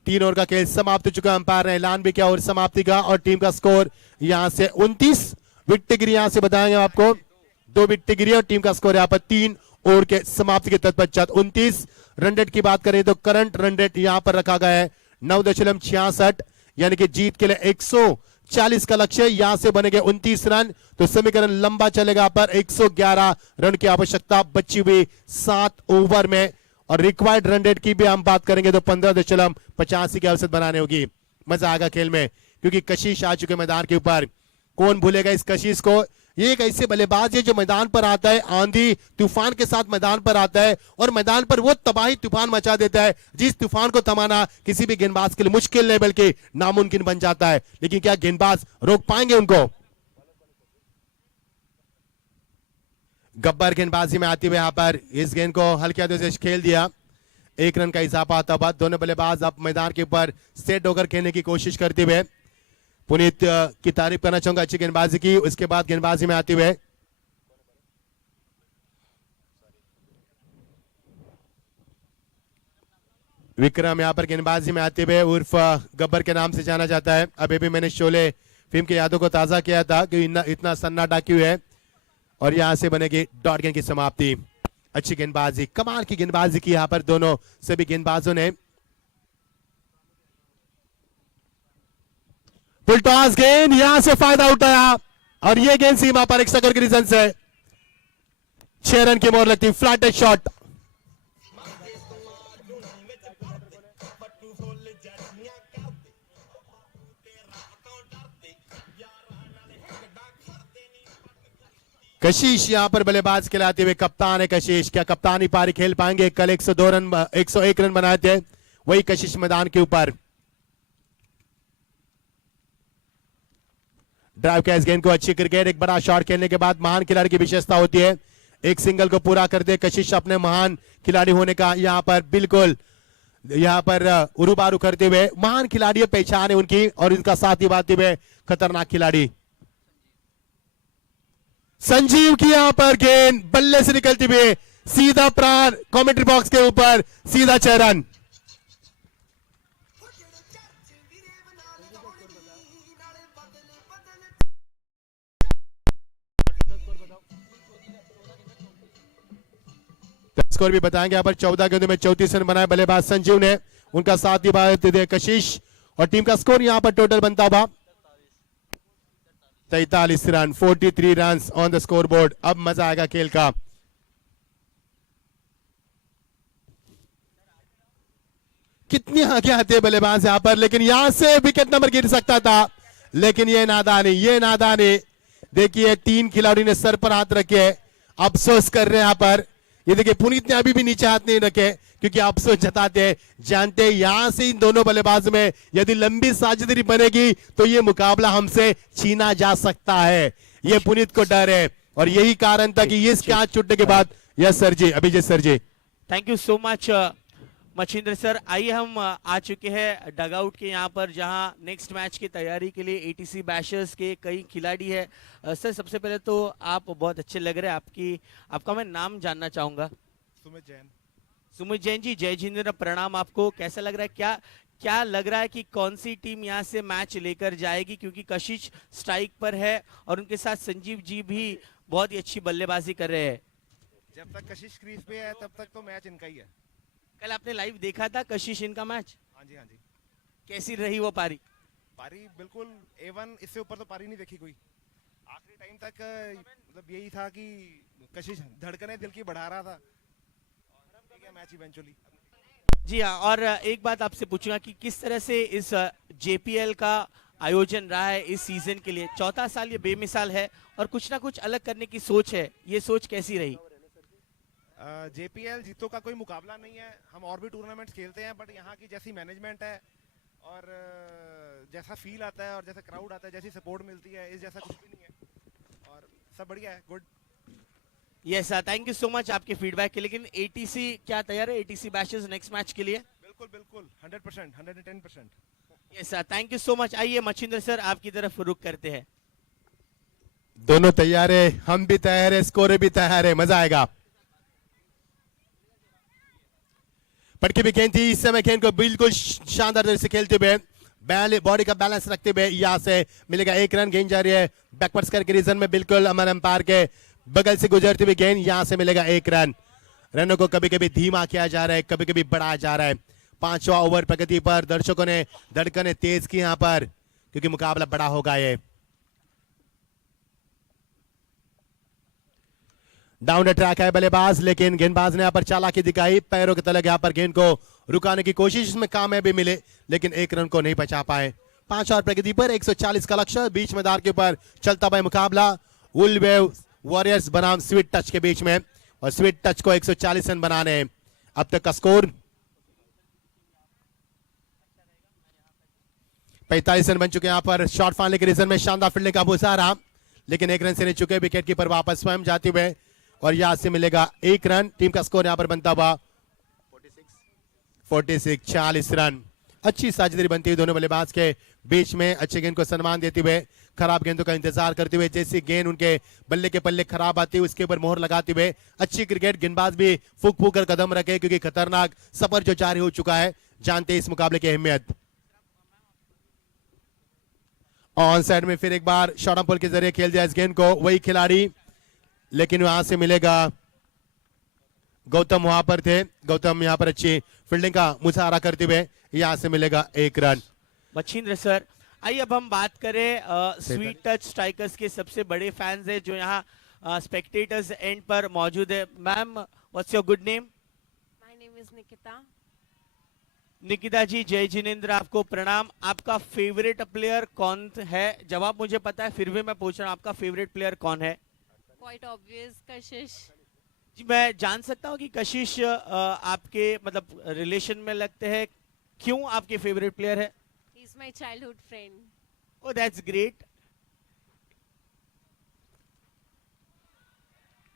3 over का खेल समाप्त हो चुका, अंपायर ने ऐलान भी किया और समाप्ति का। और टीम का स्कोर यहां से 29 विकेट गिरी, यहां से बताएंगे आपको 2 विकेट गिरी और टीम का स्कोर यहां पर 3 ओवर के समाप्ति के तत्पश्चात 29 रन रेट की बात करें तो करंट रन रेट यहां पर रखा गया है 9.66, यानी कि जीत के लिए 140 का लक्ष्य। यहां से बनेंगे 29 रन तो समीकरण लंबा चलेगा पर 111 रन की आवश्यकता बची हुई 7 ओवर में। और रिक्वायर्ड रन रेट की भी हम बात करेंगे तो 15.85 की औसत बनाने होगी। मजा आएगा खेल में क्योंकि कशिश आ चुके मैदान के ऊपर। कौन भूलेगा इस कशिश को। ये एक ऐसे बल्लेबाज है जो मैदान पर आता है, आंधी तूफान के साथ मैदान पर आता है और मैदान पर वो तबाही तूफान मचा देता है जिस तूफान को थमाना किसी भी गेंदबाज के लिए मुश्किल नहीं बल्कि नामुमकिन बन जाता है। लेकिन क्या गेंदबाज रोक पाएंगे उनको। गब्बर गेंदबाजी में आते हुए यहां पर इस गेंद को हल्के हाथों से खेल दिया, 1 रन का इजाफा आता बाद। दोनों बल्लेबाज अब मैदान के ऊपर सेट होकर खेलने की कोशिश करते हुए। पुनीत की तारीफ करना चाहूंगा अच्छी गेंदबाजी की। उसके बाद गेंदबाजी में आते हुए विक्रम यहां पर गेंदबाजी में आते हुए उर्फ गब्बर के नाम से जाना जाता है। अभी भी मैंने शोले फिल्म की यादों को ताजा किया था कि इतना सन्नाटा क्यों है। और यहां से बनेगी डॉट गेंद की समाप्ति। अच्छी गेंदबाजी, कमाल की गेंदबाजी की यहां पर दोनों सभी गेंदबाजों ने। फुल टॉस गेंद, यहां से फायदा उठाया और यह गेंद सीमा पर एक स्कोर की रीजन से 6 रन की मोहर लगती। फ्लैटेड शॉट, कशिश यहां पर बल्लेबाज खिलाते हुए, कप्तान है कशिश। क्या कप्तानी पारी खेल पाएंगे? कल 102 रन 101 रन बनाए थे, वही कशिश मैदान के ऊपर। ड्राइव कैच गेंद को, अच्छी क्रिकेट। एक बड़ा शॉट खेलने के बाद महान खिलाड़ी की विशेषता होती है, एक सिंगल को पूरा कर दे। कशिश अपने महान खिलाड़ी होने का यहां पर बिल्कुल यहां पर उरुबारू करते हुए, महान खिलाड़ी पहचान है उनकी और इनका साथ निभाते हुए खतरनाक खिलाड़ी संजीव की यहां पर गेंद बल्ले से निकलती हुई सीधा प्राण कमेंट्री बॉक्स के ऊपर, सीधा 6 रन। स्कोर भी बताएंगे। यहां पर 14 गेंदों में 34 रन बनाए बल्लेबाज संजीव ने, उनका साथ निभाते थे कशिश और टीम का स्कोर यहां पर टोटल बनता हुआ 43 run, 43 run on the score board. अब मजा आएगा खेल का। कितनी आगे आते हैं बल्लेबाज यहां पर, लेकिन यहां से विकेट नंबर गिर सकता था, लेकिन ये नादानी। देखिए 3 खिलाड़ी ने सर पर हाथ रखे, अफसोस कर रहे हैं यहां पर। ये देखिए पुनीत ने अभी भी नीचे हाथ नहीं रखे क्योंकि अफसोस जताते हैं, जानते हैं यहां से इन दोनों बल्लेबाजों में यदि लंबी साझेदारी बनेगी तो ये मुकाबला हमसे छीना जा सकता है। ये पुनीत को डर है और यही कारण था कि ये कैच छूटने के बाद। Yes sir ji, Abhijit sir ji. Thank you so much Machhindra sir. आइए हम आ चुके हैं डगआउट के यहाँ पर, जहाँ नेक्स्ट मैच की तैयारी के लिए एटीसी बैशर्स के कई खिलाड़ी है। सर सबसे पहले तो आप बहुत अच्छे लग रहे हैं, आपका मैं नाम जानना चाहूंगा। सुमित जैन। सुमित जैन जी, जय जिंद्र, प्रणाम आपको। कैसा लग रहा है, क्या लग रहा है कि कौन सी टीम यहाँ से मैच लेकर जाएगी, क्योंकि कशिश स्ट्राइक पर है और उनके साथ संजीव जी भी बहुत ही अच्छी बल्लेबाजी कर रहे हैं। जब तक कशिश क्रीज पे है तब तक तो मैच इनका ही है। कल आपने लाइव देखा था कशिश इनका मैच? हाँ जी। कैसी रही वो पारी? पारी बिल्कुल A1, इससे ऊपर तो पारी नहीं देखी कोई। आखिरी टाइम तक मतलब यही था कि कशिश धड़कने दिल की बढ़ा रहा था। ठीक है मैच इवेंचुअली। जी हाँ, और एक बात आपसे पूछूंगा कि किस तरह से इस JPL का आयोजन रहा है इस सीजन के लिए। चौथा साल ये बेमिसाल है और कुछ ना कुछ अलग करने की सोच है, ये सोच कैसी रही? JPL जीतों का कोई मुकाबला नहीं है। हम और भी टूर्नामेंट्स खेलते हैं, बट यहाँ की जैसी मैनेजमेंट है और जैसा फील आता है और जैसा क्राउड आता है, जैसी सपोर्ट मिलती है, इस जैसा कुछ भी नहीं है और सब बढ़िया है। Good. Yes sir, thank you so much आपके फीडबैक के। लेकिन ATC क्या तैयार है, ATC बैशर्स नेक्स्ट मैच के लिए? बिल्कुल 100%, 110%। Yes sir, thank you so much. आइए मच्छिंद्र सर आपकी तरफ रुख करते हैं। दोनों तैयार है, हम भी तैयार है, स्कोर भी तैयार है, मजा आएगा। पटकी भी गेंद थी, इस समय गेंद को बिल्कुल शानदार तरह से खेलते हुए बॉडी का बैलेंस रखते हुए यहां से मिलेगा 1 रन। गेंद जा रही है बैकवर्ड्स करके रीजन में, बिल्कुल अमन अंपायर के बगल से गुजरते हुए गेंद, यहां से मिलेगा 1 रन। रनों को कभी कभी धीमा किया जा रहा है, कभी कभी बढ़ाया जा रहा है। 5वां ओवर प्रगति पर दर्शकों ने धड़कने तेज की यहां पर, क्योंकि मुकाबला बड़ा होगा। ये डाउन द ट्रैक है बल्लेबाज, लेकिन गेंदबाज ने यहां पर चालाकी दिखाई, पैरों के तले यहां पर गेंद को रुकाने की कोशिश में कामयाबी मिले, लेकिन 1 रन को नहीं बचा पाए। 5 ओवर प्रगति पर 140 का लक्ष्य। बीच मैदान के ऊपर चलता हुआ मुकाबला वुल वेव वॉरियर्स बनाम स्वीट टच के बीच में, और स्वीट टच को 140 रन बनाने हैं। अब तक का स्कोर 45 रन बन चुके हैं। यहां पर शॉट फाड़ने के रीजन में शानदार फील्डिंग का भूसा रहा, लेकिन 1 रन से नहीं चुके। विकेट कीपर वापस स्वयं जाते हुए और यहां से मिलेगा 1 रन। टीम का स्कोर यहां पर बनता हुआ 46, 40 रन। अच्छी साझेदारी बनती हुई दोनों बल्लेबाज के बीच में, अच्छे गेंद को सम्मान देते हुए, खराब गेंदों का इंतजार करते हुए, जैसी गेंद उनके बल्ले के पल्ले खराब आती है उसके ऊपर मोहर लगाते हुए अच्छी क्रिकेट। गेंदबाज भी फूक फूक कर कदम रखे, क्योंकि खतरनाक सफर जो जारी हो चुका है, जानते हैं इस मुकाबले की अहमियत। ऑन साइड में फिर एक बार शॉर्ट पुल के जरिए खेल दिया इस गेंद को, वही खिलाड़ी लेकिन वहां से मिलेगा, गौतम वहां पर थे, गौतम यहां पर अच्छी फील्डिंग का मुजाहरा करते हुए यहां से मिलेगा 1 रन। मच्छिंद्र सर, आइए अब हम बात करें स्वीट टच स्ट्राइकर्स के सबसे बड़े फैंस हैं जो यहाँ स्पेक्टेटर्स एंड पर मौजूद है। Ma'am, what's your good name? My name is Nikita. Nikita ji, जय जिनेंद्र, आपको प्रणाम। आपका फेवरेट प्लेयर कौन है? जवाब मुझे पता है, फिर भी मैं पूछ रहा हूँ आपका फेवरेट प्लेयर कौन है? Quite obvious, Kashish. जी, मैं जान सकता हूँ कि कशिश आपके मतलब रिलेशन में लगते हैं, क्यों आपके फेवरेट प्लेयर है? He's my childhood friend. Oh, that's great.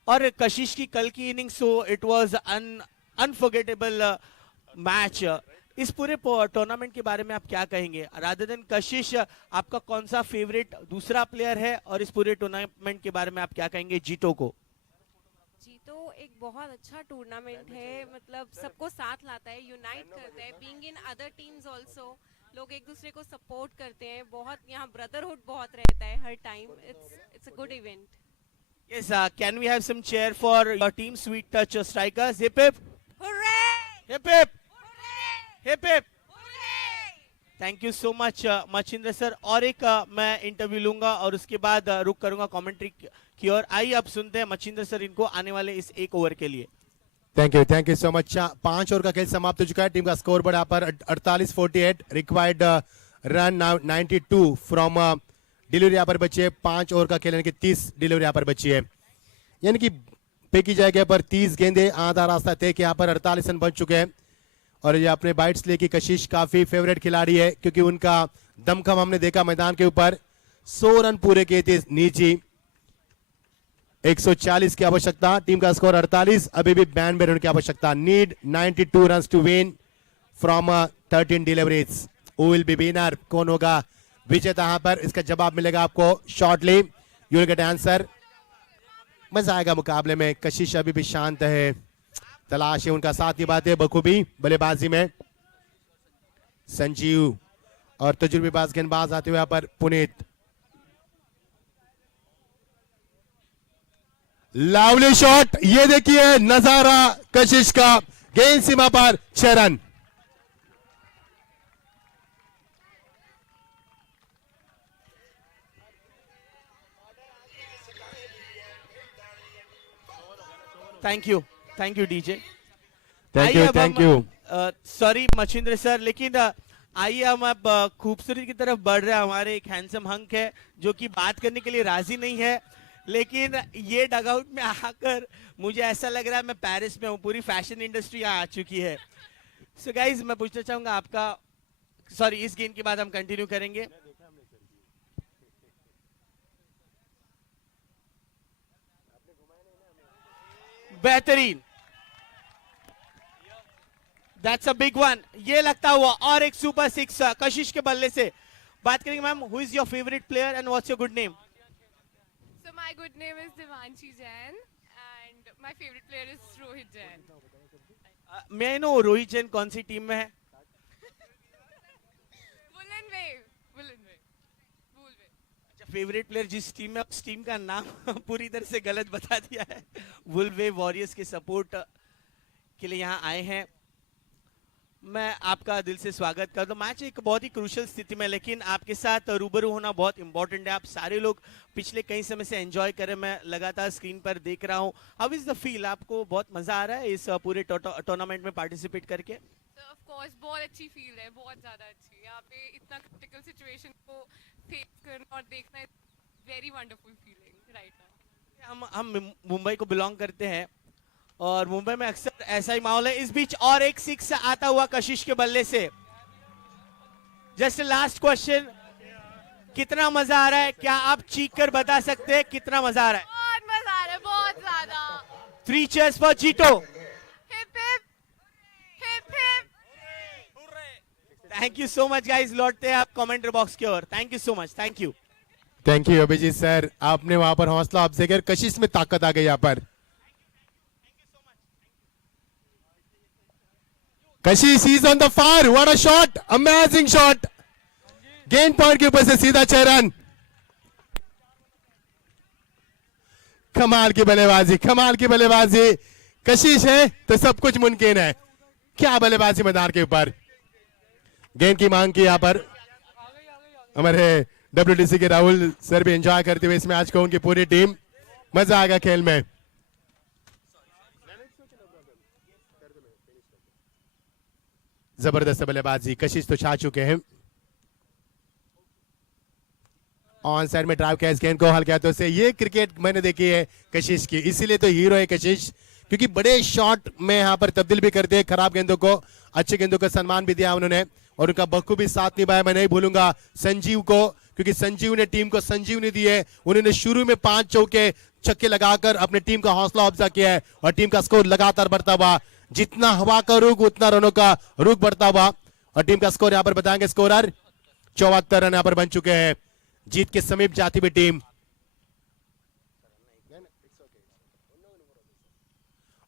और कशिश की कल की innings, so it was unforgettable match. इस पूरे टूर्नामेंट के बारे में आप क्या कहेंगे? रादर देन कशिश, आपका कौन सा फेवरेट दूसरा प्लेयर है? और इस पूरे टूर्नामेंट के बारे में आप क्या कहेंगे जीतो को? जीतो एक बहुत अच्छा टूर्नामेंट है, मतलब सबको साथ लाता है, यूनाइट करता है। Being in other teams also, लोग एक दूसरे को सपोर्ट करते हैं, बहुत यहाँ ब्रदरहुड बहुत रहता है हर time. It's a good event. Yes, can we have some cheer for your team, Sweet Touch Strikers? Hip hip, Hooray! hip hip, Hooray! hip hip. Hooray! Thank you so much Machhindra sir. और एक मैं interview लूंगा और उसके बाद रुक करूंगा commentary की ओर। आइए अब सुनते हैं मच्छिंद्र सर इनको आने वाले इस 1 ओवर के लिए। Thank you so much. 5 over का खेल समाप्त हो चुका है। टीम का स्कोर बोर्ड यहाँ पर 48-48, रिक्वायर्ड रन 92 फ्रॉम डिलीवरी यहाँ पर बची है। 5 ओवर का खेल यानी कि 30 डिलीवरी यहाँ पर बची है, यानी कि फेंकी जाएगी पर 30 गेंदे, आधा रास्ता तय कि यहाँ पर 48 रन बन चुके हैं। और ये अपने बाइट्स लेके कशिश काफी फेवरेट खिलाड़ी है, क्योंकि उनका दमखम हमने देखा मैदान के ऊपर। 100 रन पूरे किए थे नीची, 140 की आवश्यकता। टीम का स्कोर 48, अभी भी 92 रन की आवश्यकता। Need 92 run to win from 13 deliveries. Who will be winner? कौन होगा विजेता? यहाँ पर इसका जवाब मिलेगा आपको shortly. You will get answer. मजा आएगा मुकाबले में। कशिश अभी भी शांत है, तलाश है उनका साथ निभाते हैं बखूबी बल्लेबाजी में। संजीव और तजुर्बेबाज गेंदबाज आते हुए यहाँ पर पुनीत। लवली शॉट, ये देखिए नजारा कशिश का, गेंद सीमा पर 6 run. Thank you DJ. Thank you. Sorry Machhindra sir, लेकिन आइए हम अब खूबसूरती की तरफ बढ़ रहे हैं। हमारे एक हैंडसम हंक है जो कि बात करने के लिए राजी नहीं है, लेकिन ये डगआउट में आकर मुझे ऐसा लग रहा है मैं पेरिस में हूँ। पूरी फैशन इंडस्ट्री यहाँ आ चुकी है। सो गाइज, मैं पूछना चाहूंगा आपका, सॉरी इस गेम के बाद हम कंटिन्यू करेंगे। बेहतरीन, दैट्स अ बिग वन। ये लगता हुआ और एक सुपर 6 कशिश के बल्ले से। बात करेंगे ma'am, who is your favourite player and what's your good name? So my good name is Devanshi Jain and my favorite player is Rohit Jain. मैं नो रोहित जैन कौन सी टीम में है? Woolen Wave. Woolen Wave. Wool Wave. अच्छा, favourite player जिस team में, उस team का नाम पूरी तरह से गलत बता दिया है। वुलवे वॉरियर्स के सपोर्ट के लिए यहाँ आए हैं। मैं आपका दिल से स्वागत करता हूँ। मैच एक बहुत ही क्रूशल स्थिति में, लेकिन आपके साथ रूबरू होना बहुत इंपॉर्टेंट है। आप सारे लोग पिछले कई समय से एंजॉय करें, मैं लगातार स्क्रीन पर देख रहा हूँ। How is the feel? आपको बहुत मजा आ रहा है इस पूरे टूर्नामेंट में पार्टिसिपेट करके? So of course बहुत अच्छी फील है, बहुत ज़्यादा अच्छी। यहाँ पे इतना क्रिटिकल सिचुएशन को फेस करना और देखना, very wonderful feeling right now. हम मुंबई को बिलोंग करते हैं और मुंबई में अक्सर ऐसा ही माहौल है। इस बीच और एक 6 आता हुआ कशिश के बल्ले से। जस्ट लास्ट क्वेश्चन, कितना मजा आ रहा है? क्या आप चीख कर बता सकते हैं कितना मजा आ रहा है? बहुत मजा आ रहा है, बहुत ज़्यादा। 3 cheers for जीतो। Hip hip hip hip. Thank you so much guys. लौटते हैं आप कमेंट बॉक्स की ओर। Thank you so much. Thank you Abhijit sir, आपने वहां पर हौसला अफजाई कर, कशिश में ताकत आ गई यहाँ पर। कशिश is on the fire, what a shot, amazing shot, गेंद पॉइंट के ऊपर से सीधा 6 रन। कमाल की बल्लेबाजी, कमाल की बल्लेबाजी। कशिश है तो सब कुछ मुमकिन है। क्या बल्लेबाजी मैदान के ऊपर। गेंद की मांग की यहाँ पर हमारे WTC के राहुल सर भी एंजॉय करते हुए इस मैच को, उनकी पूरी टीम। मजा आएगा खेल में। जबरदस्त बल्लेबाजी, कशिश तो छा चुके हैं। ऑन साइड में ड्राइव किया इस गेंद को हल्के हाथों से। ये क्रिकेट मैंने देखी है कशिश की, इसीलिए तो हीरो है कशिश, क्योंकि बड़े शॉट में यहाँ पर तब्दील भी करते हैं खराब गेंदों को। अच्छे गेंदों का सम्मान भी दिया उन्होंने और उनका बखूबी साथ निभाया। मैं नहीं भूलूंगा संजीव को, क्योंकि संजीव ने टीम को संजीवनी दी है। उन्होंने शुरू में 5 चौके छक्के लगाकर अपने टीम का हौसला अफजा किया है और टीम का स्कोर लगातार बढ़ता हुआ, जितना हवा का रुख उतना रनों का रुख बढ़ता हुआ। और टीम का स्कोर यहाँ पर बताएंगे स्कोरर 74 रन यहाँ पर बन चुके हैं। जीत के समीप जाती हुई team.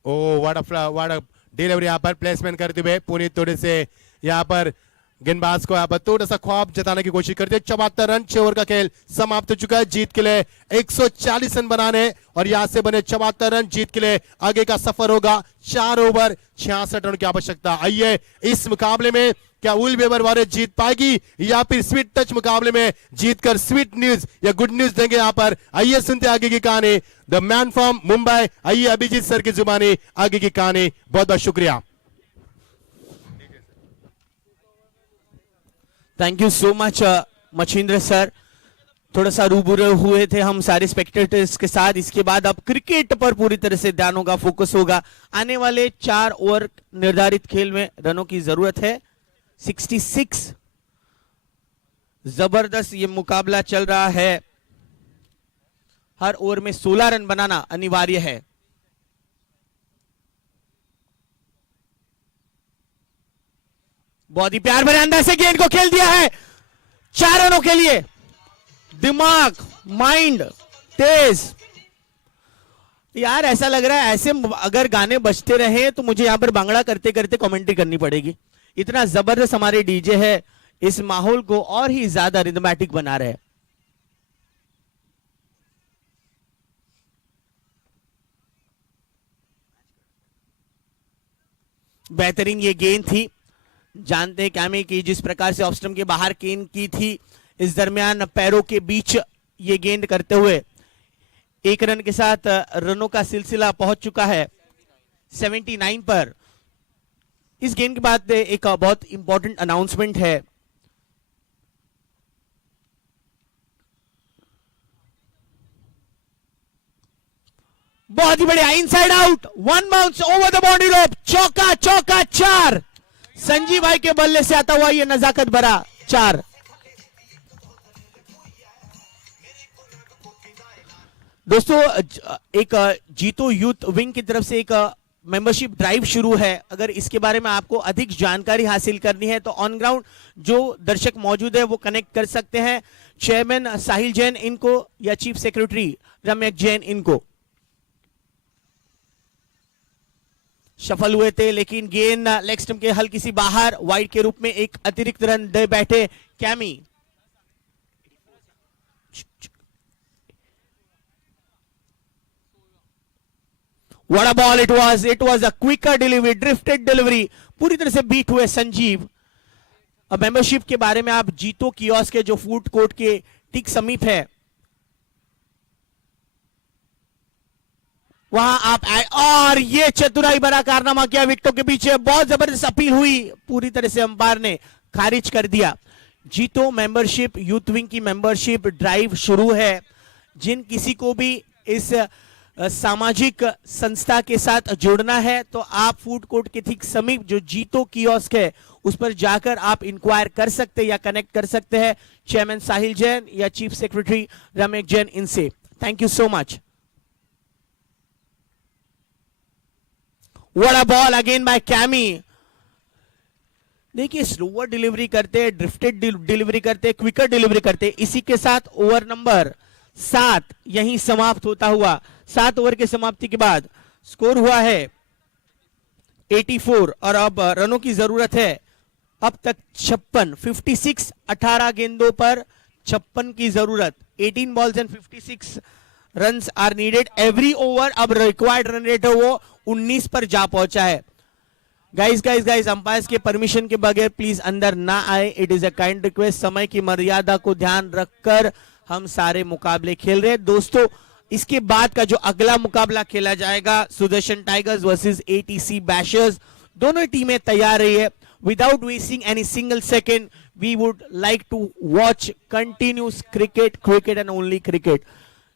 Oh what a delivery यहाँ पर प्लेसमेंट करते हुए पुनीत थोड़े से यहाँ पर गेंदबाज को यहाँ पर थोड़ा सा ख्वाब जताने की कोशिश करते हैं। 74 रन, 6 ओवर का खेल समाप्त हो चुका है। जीत के लिए 140 रन बनाने और यहां से बने 74 रन। जीत के लिए आगे का सफर होगा 4 ओवर 66 रन की आवश्यकता। आइए इस मुकाबले में क्या उल बेबर वारियर जीत पाएगी या फिर स्वीट टच मुकाबले में जीतकर स्वीट न्यूज या गुड न्यूज देंगे यहाँ पर। आइए सुनते आगे की कहानी। द मैन फ्रॉम मुंबई, आइए अभिजीत सर की जुबानी आगे की कहानी। बहुत बहुत शुक्रिया। Thank you so much Machhindra sir. थोड़ा सा रूबरू हुए थे हम सारे स्पेक्टेटर्स के साथ। इसके बाद अब क्रिकेट पर पूरी तरह से ध्यान होगा, फोकस होगा। आने वाले 4 ओवर निर्धारित खेल में रनों की जरूरत है 66। जबरदस्त ये मुकाबला चल रहा है। हर ओवर में 16 रन बनाना अनिवार्य है। बहुत ही प्यार भरे अंदाज से गेंद को खेल दिया है 4 रनों के लिए। दिमाग, माइंड तेज। यार ऐसा लग रहा है ऐसे अगर गाने बजते रहे तो मुझे यहां पर बांग्ला करते करते कमेंट्री करनी पड़ेगी। इतना जबरदस्त हमारे डीजे है, इस माहौल को और ही ज्यादा रिदमैटिक बना रहे। बेहतरीन ये गेंद थी। जानते हैं कैमी की जिस प्रकार से ऑफ स्टंप के बाहर गेंद की थी, इस दरमियान पैरों के बीच ये गेंद करते हुए 1 रन के साथ रनों का सिलसिला पहुंच चुका है 79 पर। इस गेंद के बाद एक बहुत इंपॉर्टेंट अनाउंसमेंट है। बहुत ही बढ़िया, inside out, 1 bounce over the boundary रोप, चौका चौका 4। संजीव भाई के बल्ले से आता हुआ ये नजाकत भरा 4। दोस्तों एक जीतो यूथ विंग की तरफ से एक मेंबरशिप ड्राइव शुरू है। अगर इसके बारे में आपको अधिक जानकारी हासिल करनी है तो ऑन ग्राउंड जो दर्शक मौजूद है वो कनेक्ट कर सकते हैं। चेयरमैन साहिल जैन इनको या चीफ सेक्रेटरी रमेश जैन इनको। सफल हुए थे लेकिन गेंद लेग स्टंप के हल्की सी बाहर, वाइड के रूप में एक अतिरिक्त रन दे बैठे chemo. What a ball it was! It was a quicker delivery, drifted delivery. पूरी तरह से बीट हुए संजीव। अब मेंबरशिप के बारे में आप जीतो कियोस्क के जो फूड कोर्ट के ठीक समीप है वहां आप आए और ये चतुराई भरा कारनामा किया विकेटों के पीछे। बहुत जबरदस्त अपील हुई, पूरी तरह से अंपायर ने खारिज कर दिया। जीतो मेंबरशिप यूथ विंग की मेंबरशिप ड्राइव शुरू है। जिन किसी को भी इस सामाजिक संस्था के साथ जुड़ना है तो आप फूड कोर्ट के ठीक समीप जो जीतो कियोस्क है उस पर जाकर आप इंक्वायर कर सकते हैं या कनेक्ट कर सकते हैं चेयरमैन साहिल जैन या चीफ सेक्रेटरी रमेश जैन इनसे। Thank you so much. What a ball again by chemo. देखिए स्लोअर डिलीवरी करते, ड्रिफ्टेड डिलीवरी करते, क्विकर डिलीवरी करते। इसी के साथ ओवर नंबर 7 यहीं समाप्त होता हुआ। 7 ओवर के समाप्ति के बाद स्कोर हुआ है 84 और अब रनों की जरूरत है अब तक 56। 18 गेंदों पर 56 की जरूरत। 18 balls and 56 runs are needed every over. अब रिक्वायर्ड रन रेट है वो 19 पर जा पहुंचा है। गाइस अंपायर्स के परमिशन के बगैर प्लीज अंदर ना आए, it is a kind request. समय की मर्यादा को ध्यान रखकर हम सारे मुकाबले खेल रहे हैं दोस्तों। इसके बाद का जो अगला मुकाबला खेला जाएगा Sudarshan tigers versus ATC bashers. दोनों टीमें तैयार रही है। Without wasting any single second we would like to watch continuous cricket and only cricket.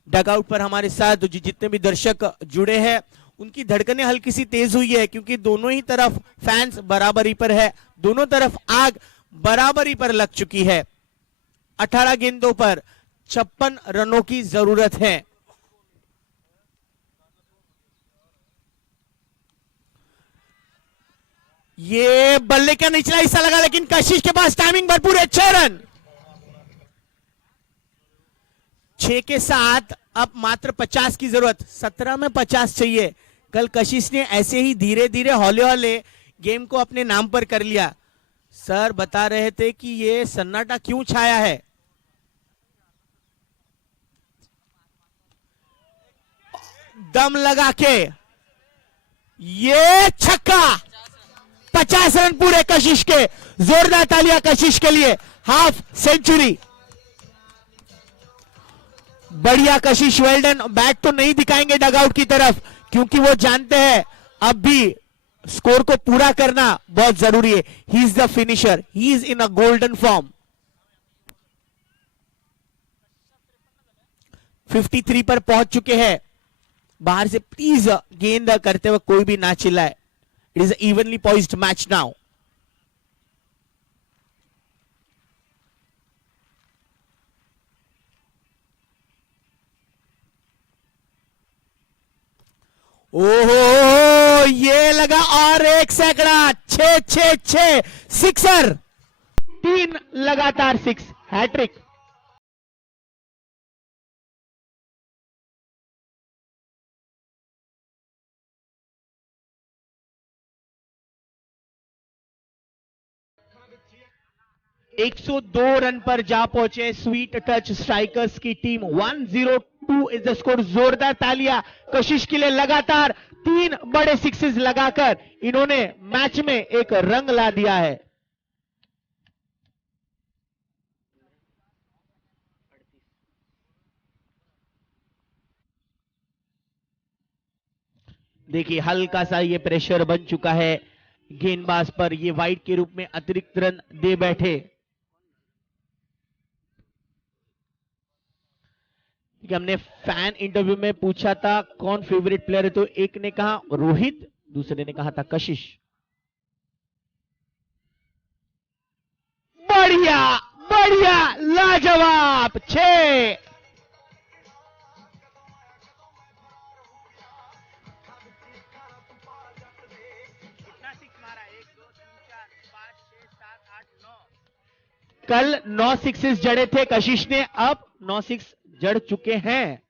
Dugout पर हमारे साथ जितने भी दर्शक जुड़े हैं उनकी धड़कनें हल्की सी तेज हुई है क्योंकि दोनों ही तरफ फैंस बराबरी पर है, दोनों तरफ आग बराबरी पर लग चुकी है। 18 गेंदों पर 56 रनों की जरूरत है। ये बल्ले का निचला हिस्सा लगा लेकिन कशिश के पास टाइमिंग भरपूर है। 6 रन 6 के साथ अब मात्र 50 की जरूरत। 17 में 50 चाहिए। कल कशिश ने ऐसे ही धीरे धीरे हौले हौले गेम को अपने नाम पर कर लिया। सर बता रहे थे कि ये सन्नाटा क्यों छाया है। दम लगा के ये छक्का, 50 रन पूरे कशिश के। जोरदार तालियां कशिश के लिए, हाफ सेंचुरी। बढ़िया कशिश, वेल डन। बैट तो नहीं दिखाएंगे डगआउट की तरफ क्योंकि वो जानते हैं अब भी स्कोर को पूरा करना बहुत जरूरी है। He is the finisher, he is in a golden form. 53 पर पहुंच चुके हैं। बाहर से प्लीज गेंद करते हुए कोई भी ना चिल्लाए। It is evenly poised match now. ओहो, ये लगा और एक सैकड़ा। 6 सिक्सर, 3 लगातार 6, हैट्रिक। एक 102 रन पर जा पहुंचे स्वीट टच स्ट्राइकर्स की टीम। 102 is the score. जोरदार तालियां कशिश के लिए। लगातार 3 बड़े सिक्सेस लगाकर इन्होंने मैच में एक रंग ला दिया है। देखिए हल्का सा ये प्रेशर बन चुका है गेंदबाज पर। ये वाइड के रूप में अतिरिक्त रन दे बैठे। हमने फैन इंटरव्यू में पूछा था कौन फेवरेट प्लेयर है तो एक ने कहा रोहित, दूसरे ने कहा था कशिश। बढ़िया बढ़िया, लाजवाब। 6 कल 9 सिक्सेस जड़े थे कशिश ने, अब 9 सिक्स जड़ चुके हैं।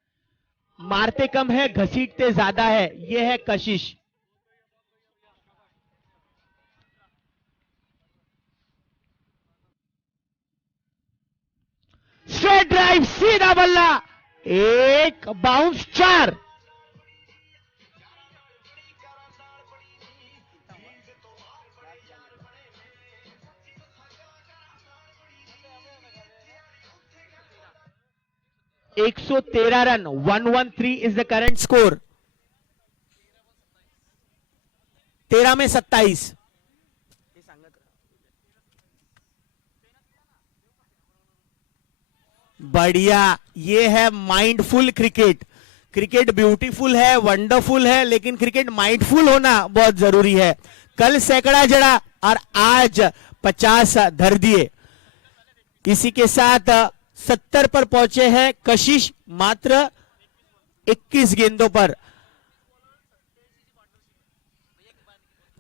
मारते कम है, घसीटते ज्यादा है, यह है कशिश। स्ट्रेट ड्राइव, सीधा बल्ला, एक बाउंस, 4। एक 113 run, 113 is the current score. 13 में 27। बढ़िया, ये है माइंडफुल क्रिकेट। क्रिकेट ब्यूटीफुल है, वंडरफुल है, लेकिन क्रिकेट माइंडफुल होना बहुत जरूरी है। कल सैकड़ा जड़ा और आज 50 धर दिए। इसी के साथ 70 पर पहुंचे हैं कशिश, मात्र 21 गेंदों पर।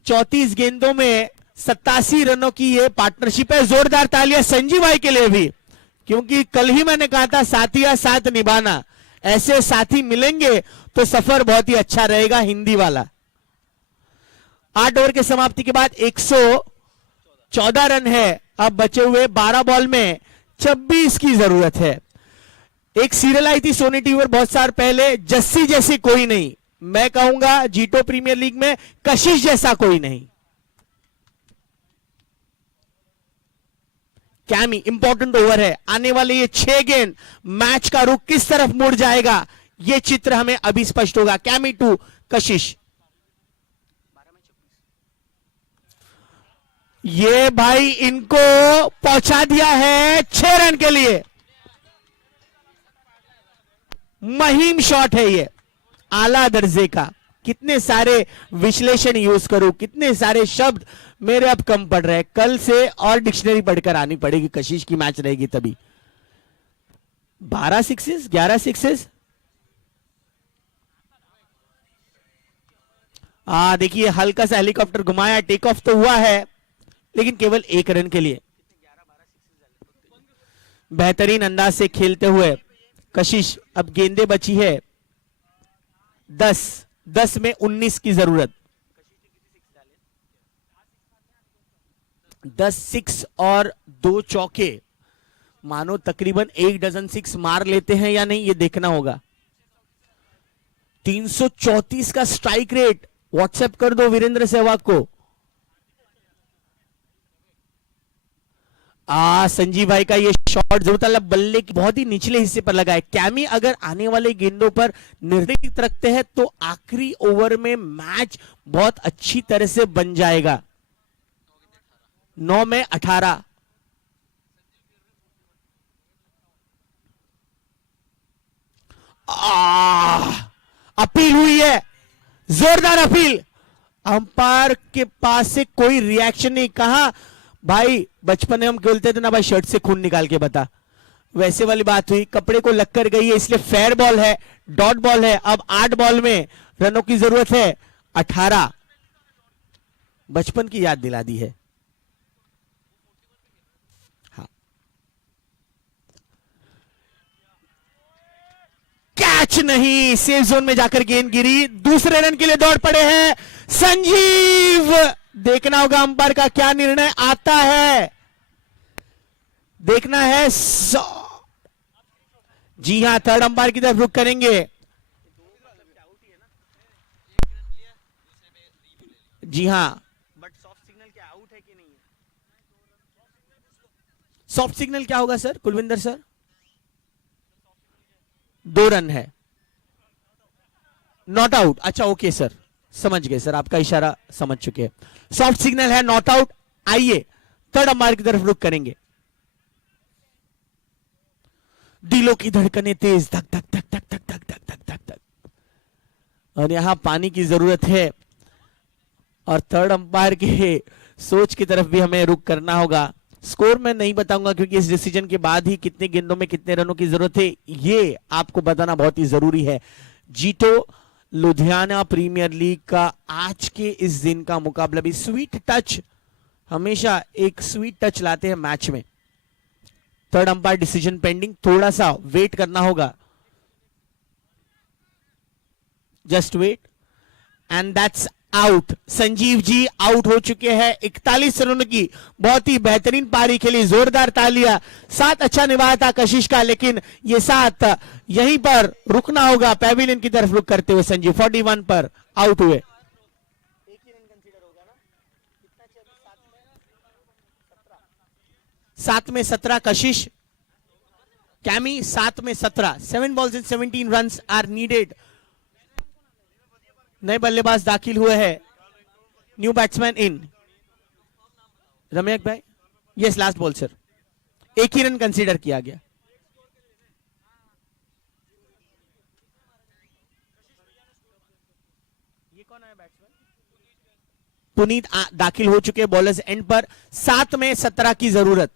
34 गेंदों में 87 रनों की ये पार्टनरशिप है। जोरदार तालियां संजीव भाई के लिए भी, क्योंकि कल ही मैंने कहा था साथी या साथ निभाना। ऐसे साथी मिलेंगे तो सफर बहुत ही अच्छा रहेगा। हिंदी वाला। 8 ओवर के समाप्ति के बाद 114 रन है। अब बचे हुए 12 बॉल में 26 की जरूरत है। एक सीरियल आई थी सोनी टीवी पर बहुत साल पहले, जस्सी जैसी कोई नहीं। मैं कहूंगा जीटो प्रीमियर लीग में कशिश जैसा कोई नहीं। कैमी इंपॉर्टेंट ओवर है, आने वाले ये 6 गेंद मैच का रुख किस तरफ मुड़ जाएगा ये चित्र हमें अभी स्पष्ट होगा। कैमी टू कशिश, ये भाई इनको पहुंचा दिया है 6 रन के लिए। महीम शॉट है ये, आला दर्जे का। कितने सारे विश्लेषण यूज करूं, कितने सारे शब्द मेरे अब कम पड़ रहे हैं। कल से और डिक्शनरी पढ़कर आनी पड़ेगी, कशिश की मैच रहेगी तभी। 12 सिक्सेस, 11 सिक्सेस। देखिए हल्का सा हेलीकॉप्टर घुमाया, टेक ऑफ तो हुआ है लेकिन केवल 1 रन के लिए। बेहतरीन अंदाज से खेलते हुए कशिश, अब गेंदे बची है 10 में 19 की जरूरत। 10 6 और 2 चौके, मानो तकरीबन 1 डजन 6 मार लेते हैं या नहीं ये देखना होगा। 334 का स्ट्राइक रेट, व्हाट्सएप कर दो वीरेंद्र सहवाग को। संजीव भाई का ये शॉट जरूर था, बल्ले की बहुत ही निचले हिस्से पर लगा है। कैमी अगर आने वाले गेंदों पर निर्धारित रखते हैं तो आखिरी ओवर में मैच बहुत अच्छी तरह से बन जाएगा। 9 में 18। अपील हुई है, जोरदार अपील। अंपायर के पास से कोई रिएक्शन नहीं। कहा भाई बचपन में हम खेलते थे ना भाई, शर्ट से खून निकाल के बता, वैसे वाली बात हुई। कपड़े को लग कर गई है इसलिए फेयर बॉल है, डॉट बॉल है। अब 8 बॉल में रनों की जरूरत है 18। बचपन की याद दिला दी है। हाँ, कैच नहीं, सेफ जोन में जाकर गेंद गिरी। दूसरे रन के लिए दौड़ पड़े हैं संजीव। देखना होगा अंपायर का क्या निर्णय आता है, देखना है। जी हां, थर्ड अंपायर की तरफ रुख करेंगे। जी हां, बट सॉफ्ट सिग्नल क्या आउट है कि नहीं है? सॉफ्ट सिग्नल क्या होगा सर, कुलविंदर सर? 2 रन है, नॉट आउट। अच्छा ओके सर, समझ गए सर, आपका इशारा समझ चुके हैं। सॉफ्ट सिग्नल है, नॉट आउट। आइए थर्ड अंपायर की तरफ रुख करेंगे। दिलों की धड़कनें तेज, धक धक धक धक धक धक धक धक धक धक। और यहां पानी की जरूरत है और थर्ड अंपायर के सोच की तरफ भी हमें रुख करना होगा। स्कोर मैं नहीं बताऊंगा क्योंकि इस डिसीजन के बाद ही कितने गेंदों में कितने रनों की जरूरत है ये आपको बताना बहुत ही जरूरी है। जीतो लुधियाना प्रीमियर लीग का आज के इस दिन का मुकाबला भी स्वीट टच, हमेशा एक स्वीट टच लाते हैं मैच में। थर्ड अंपायर डिसीजन पेंडिंग, थोड़ा सा वेट करना होगा, just wait. And that's out. Sanjeev ji out हो चुके हैं। 41 रनों की बहुत ही बेहतरीन पारी खेली, जोरदार तालियां। साथ अच्छा निभाया था कशिश का, लेकिन ये साथ यहीं पर रुकना होगा। पैविलियन की तरफ रुक करते हुए संजीव 41 पर आउट हुए। एक ही रन कंसीडर होगा ना? कितना चाहिए? 7 में 17 कशिश, कैमी 7 में 17। 7 balls in 17 runs are needed. नए बल्लेबाज दाखिल हुए हैं, न्यू बैट्समैन इन। रमैक भाई, यस लास्ट बॉल सर, एक ही रन कंसीडर किया गया। ये कौन है बैट्समैन? पुनीत दाखिल हो चुके बॉलर्स एंड पर। 7 में 17 की जरूरत।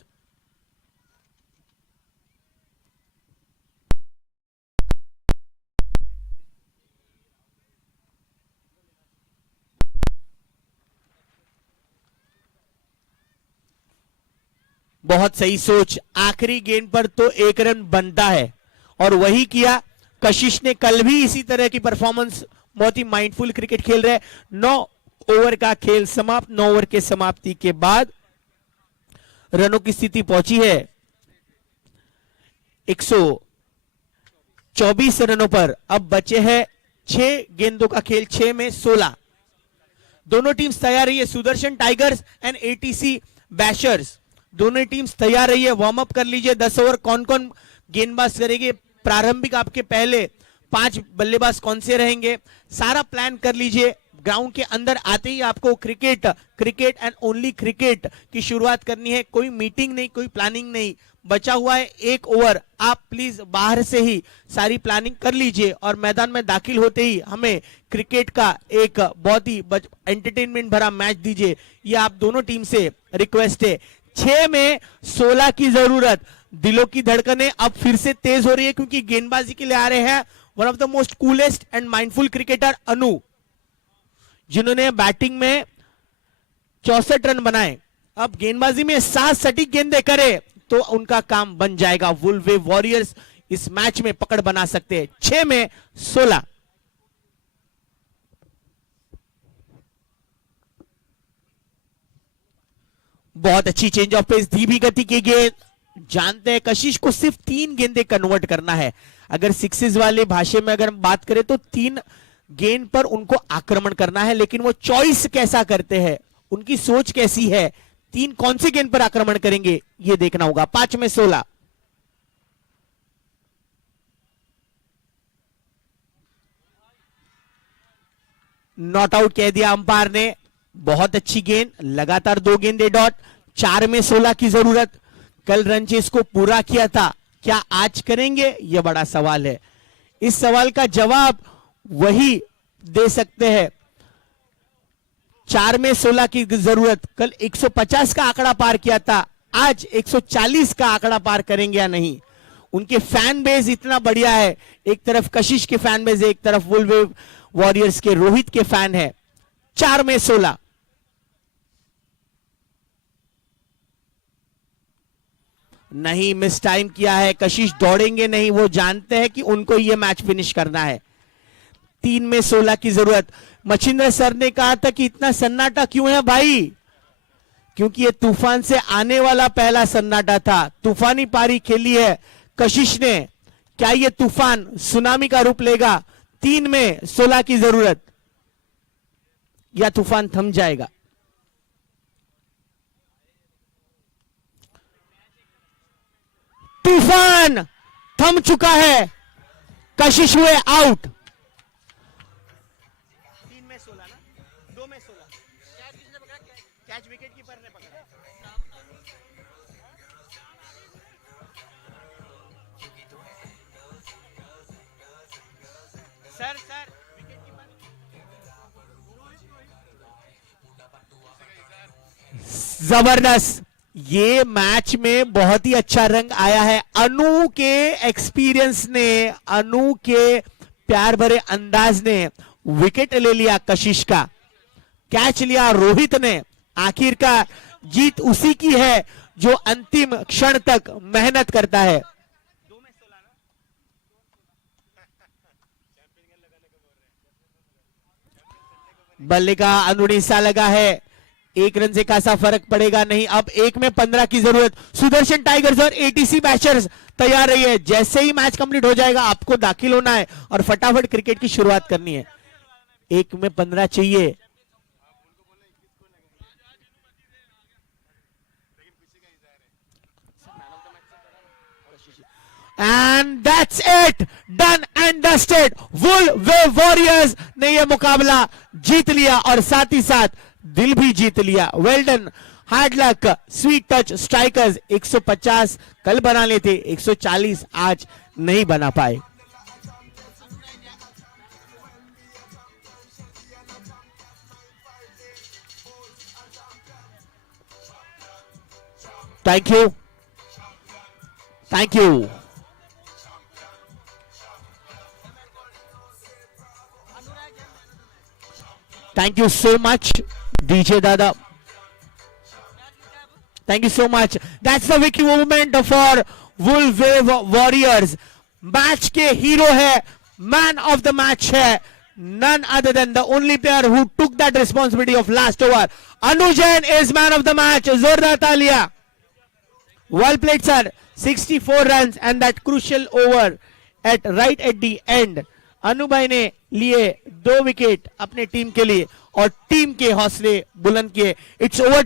बहुत सही सोच, आखिरी गेंद पर तो 1 रन बनता है और वही किया कशिश ने। कल भी इसी तरह की परफॉर्मेंस, बहुत ही माइंडफुल क्रिकेट खेल रहे। 9 ओवर का खेल समाप्त। 9 ओवर के समाप्ति के बाद रनों की स्थिति पहुंची है 100 24 रनों पर अब बचे हैं 6 गेंदों का खेल, 6 में 16। दोनों टीम्स तैयार रही है, Sudarshan tigers and ATC bashers, दोनों टीम्स तैयार रही है। वार्म अप कर लीजिए। 10 ओवर कौन कौन गेंदबाज करेंगे, प्रारंभिक आपके पहले 5 बल्लेबाज कौन से रहेंगे, सारा प्लान कर लीजिए। ग्राउंड के अंदर आते ही आपको क्रिकेट एंड ओनली क्रिकेट की शुरुआत करनी है। कोई मीटिंग नहीं, कोई प्लानिंग नहीं। बचा हुआ है 1 ओवर, आप प्लीज बाहर से ही सारी प्लानिंग कर लीजिए और मैदान में दाखिल होते ही हमें क्रिकेट का एक बहुत ही एंटरटेनमेंट भरा मैच दीजिए, ये आप दोनों टीम से रिक्वेस्ट है। 6 में 16 की जरूरत। दिलों की धड़कनें अब फिर से तेज हो रही है क्योंकि गेंदबाजी के लिए आ रहे हैं one of the most coolest and mindful cricketer Anu, जिन्होंने बैटिंग में 64 रन बनाए। अब गेंदबाजी में 7 सटीक गेंदें करे तो उनका काम बन जाएगा। वुल्वे वॉरियर्स इस मैच में पकड़ बना सकते हैं। 6 में 16। बहुत अच्छी चेंज ऑफ पेस, धीमी गति की गेंद। जानते हैं कशिश को सिर्फ 3 गेंदें कन्वर्ट करना है। अगर सिक्सेस वाले भाषा में अगर हम बात करें तो 3 गेंद पर उनको आक्रमण करना है, लेकिन वो चॉइस कैसा करते हैं, उनकी सोच कैसी है, 3 कौन सी गेंद पर आक्रमण करेंगे ये देखना होगा। 5 में 16। नॉट आउट कह दिया अंपायर ने। बहुत अच्छी गेंद, लगातार 2 गेंदे डॉट। 4 में 16 की जरूरत। कल रनचेस को पूरा किया था, क्या आज करेंगे, यह बड़ा सवाल है। इस सवाल का जवाब वही दे सकते हैं। 4 में 16 की जरूरत। कल 150 का आंकड़ा पार किया था, आज 140 का आंकड़ा पार करेंगे या नहीं। उनके फैन बेस इतना बढ़िया है, एक तरफ कशिश के फैन बेस है, एक तरफ वुल्वे वॉरियर्स के रोहित के फैन है। 4 में 16। नहीं, मिस टाइम किया है। कशिश दौड़ेंगे नहीं, वो जानते हैं कि उनको यह मैच फिनिश करना है। 3 में 16 की जरूरत। मच्छिंद्र सर ने कहा था कि इतना सन्नाटा क्यों है भाई, क्योंकि ये तूफान से आने वाला पहला सन्नाटा था। तूफानी पारी खेली है कशिश ने, क्या ये तूफान सुनामी का रूप लेगा। 3 में 16 की जरूरत, या तूफान थम जाएगा। तूफान थम चुका है, कशिश हुए आउट। 3 में 16 ना, 2 में 16। कैच किसने पकड़ा? कैच विकेट कीपर ने पकड़ा। सर विकेट कीपर जबरदस्त। ये मैच में बहुत ही अच्छा रंग आया है। अनु के एक्सपीरियंस ने, अनु के प्यार भरे अंदाज ने विकेट ले लिया कशिश का, कैच लिया रोहित ने। आखिरकार जीत उसी की है जो अंतिम क्षण तक मेहनत करता है। बल्ले का अनुनिसा लगा है, 1 रन से खासा फर्क पड़ेगा नहीं। अब 1 में 15 की जरूरत। सुदर्शन टाइगर्स और एटीसी बैशर्स तैयार रही है। जैसे ही मैच कंप्लीट हो जाएगा आपको दाखिल होना है और फटाफट क्रिकेट की शुरुआत करनी है। 1 में 15 चाहिए। And that's it, done and dusted. Ulwe Warriors ने यह मुकाबला जीत लिया और साथ ही साथ दिल भी जीत लिया। Well done, hard luck, sweet touch strikers. 150 कल बना लेते, 140 आज नहीं बना पाए। Thank you, thank you. Thank you so much, DJ Dada. Thank you so much. That's the victory movement for Woolwave Warriors. Match के हीरो है, मैन ऑफ द मैच है, none other than the only player who took that responsibility of last over. Anu Jain is man of the match. जोरदार तालियां. Well played, sir. 64 runs and that crucial over right at the end, अनु भाई ने लिए 2 wicket अपने team के लिए और team के हौसले बुलंद किए. It's over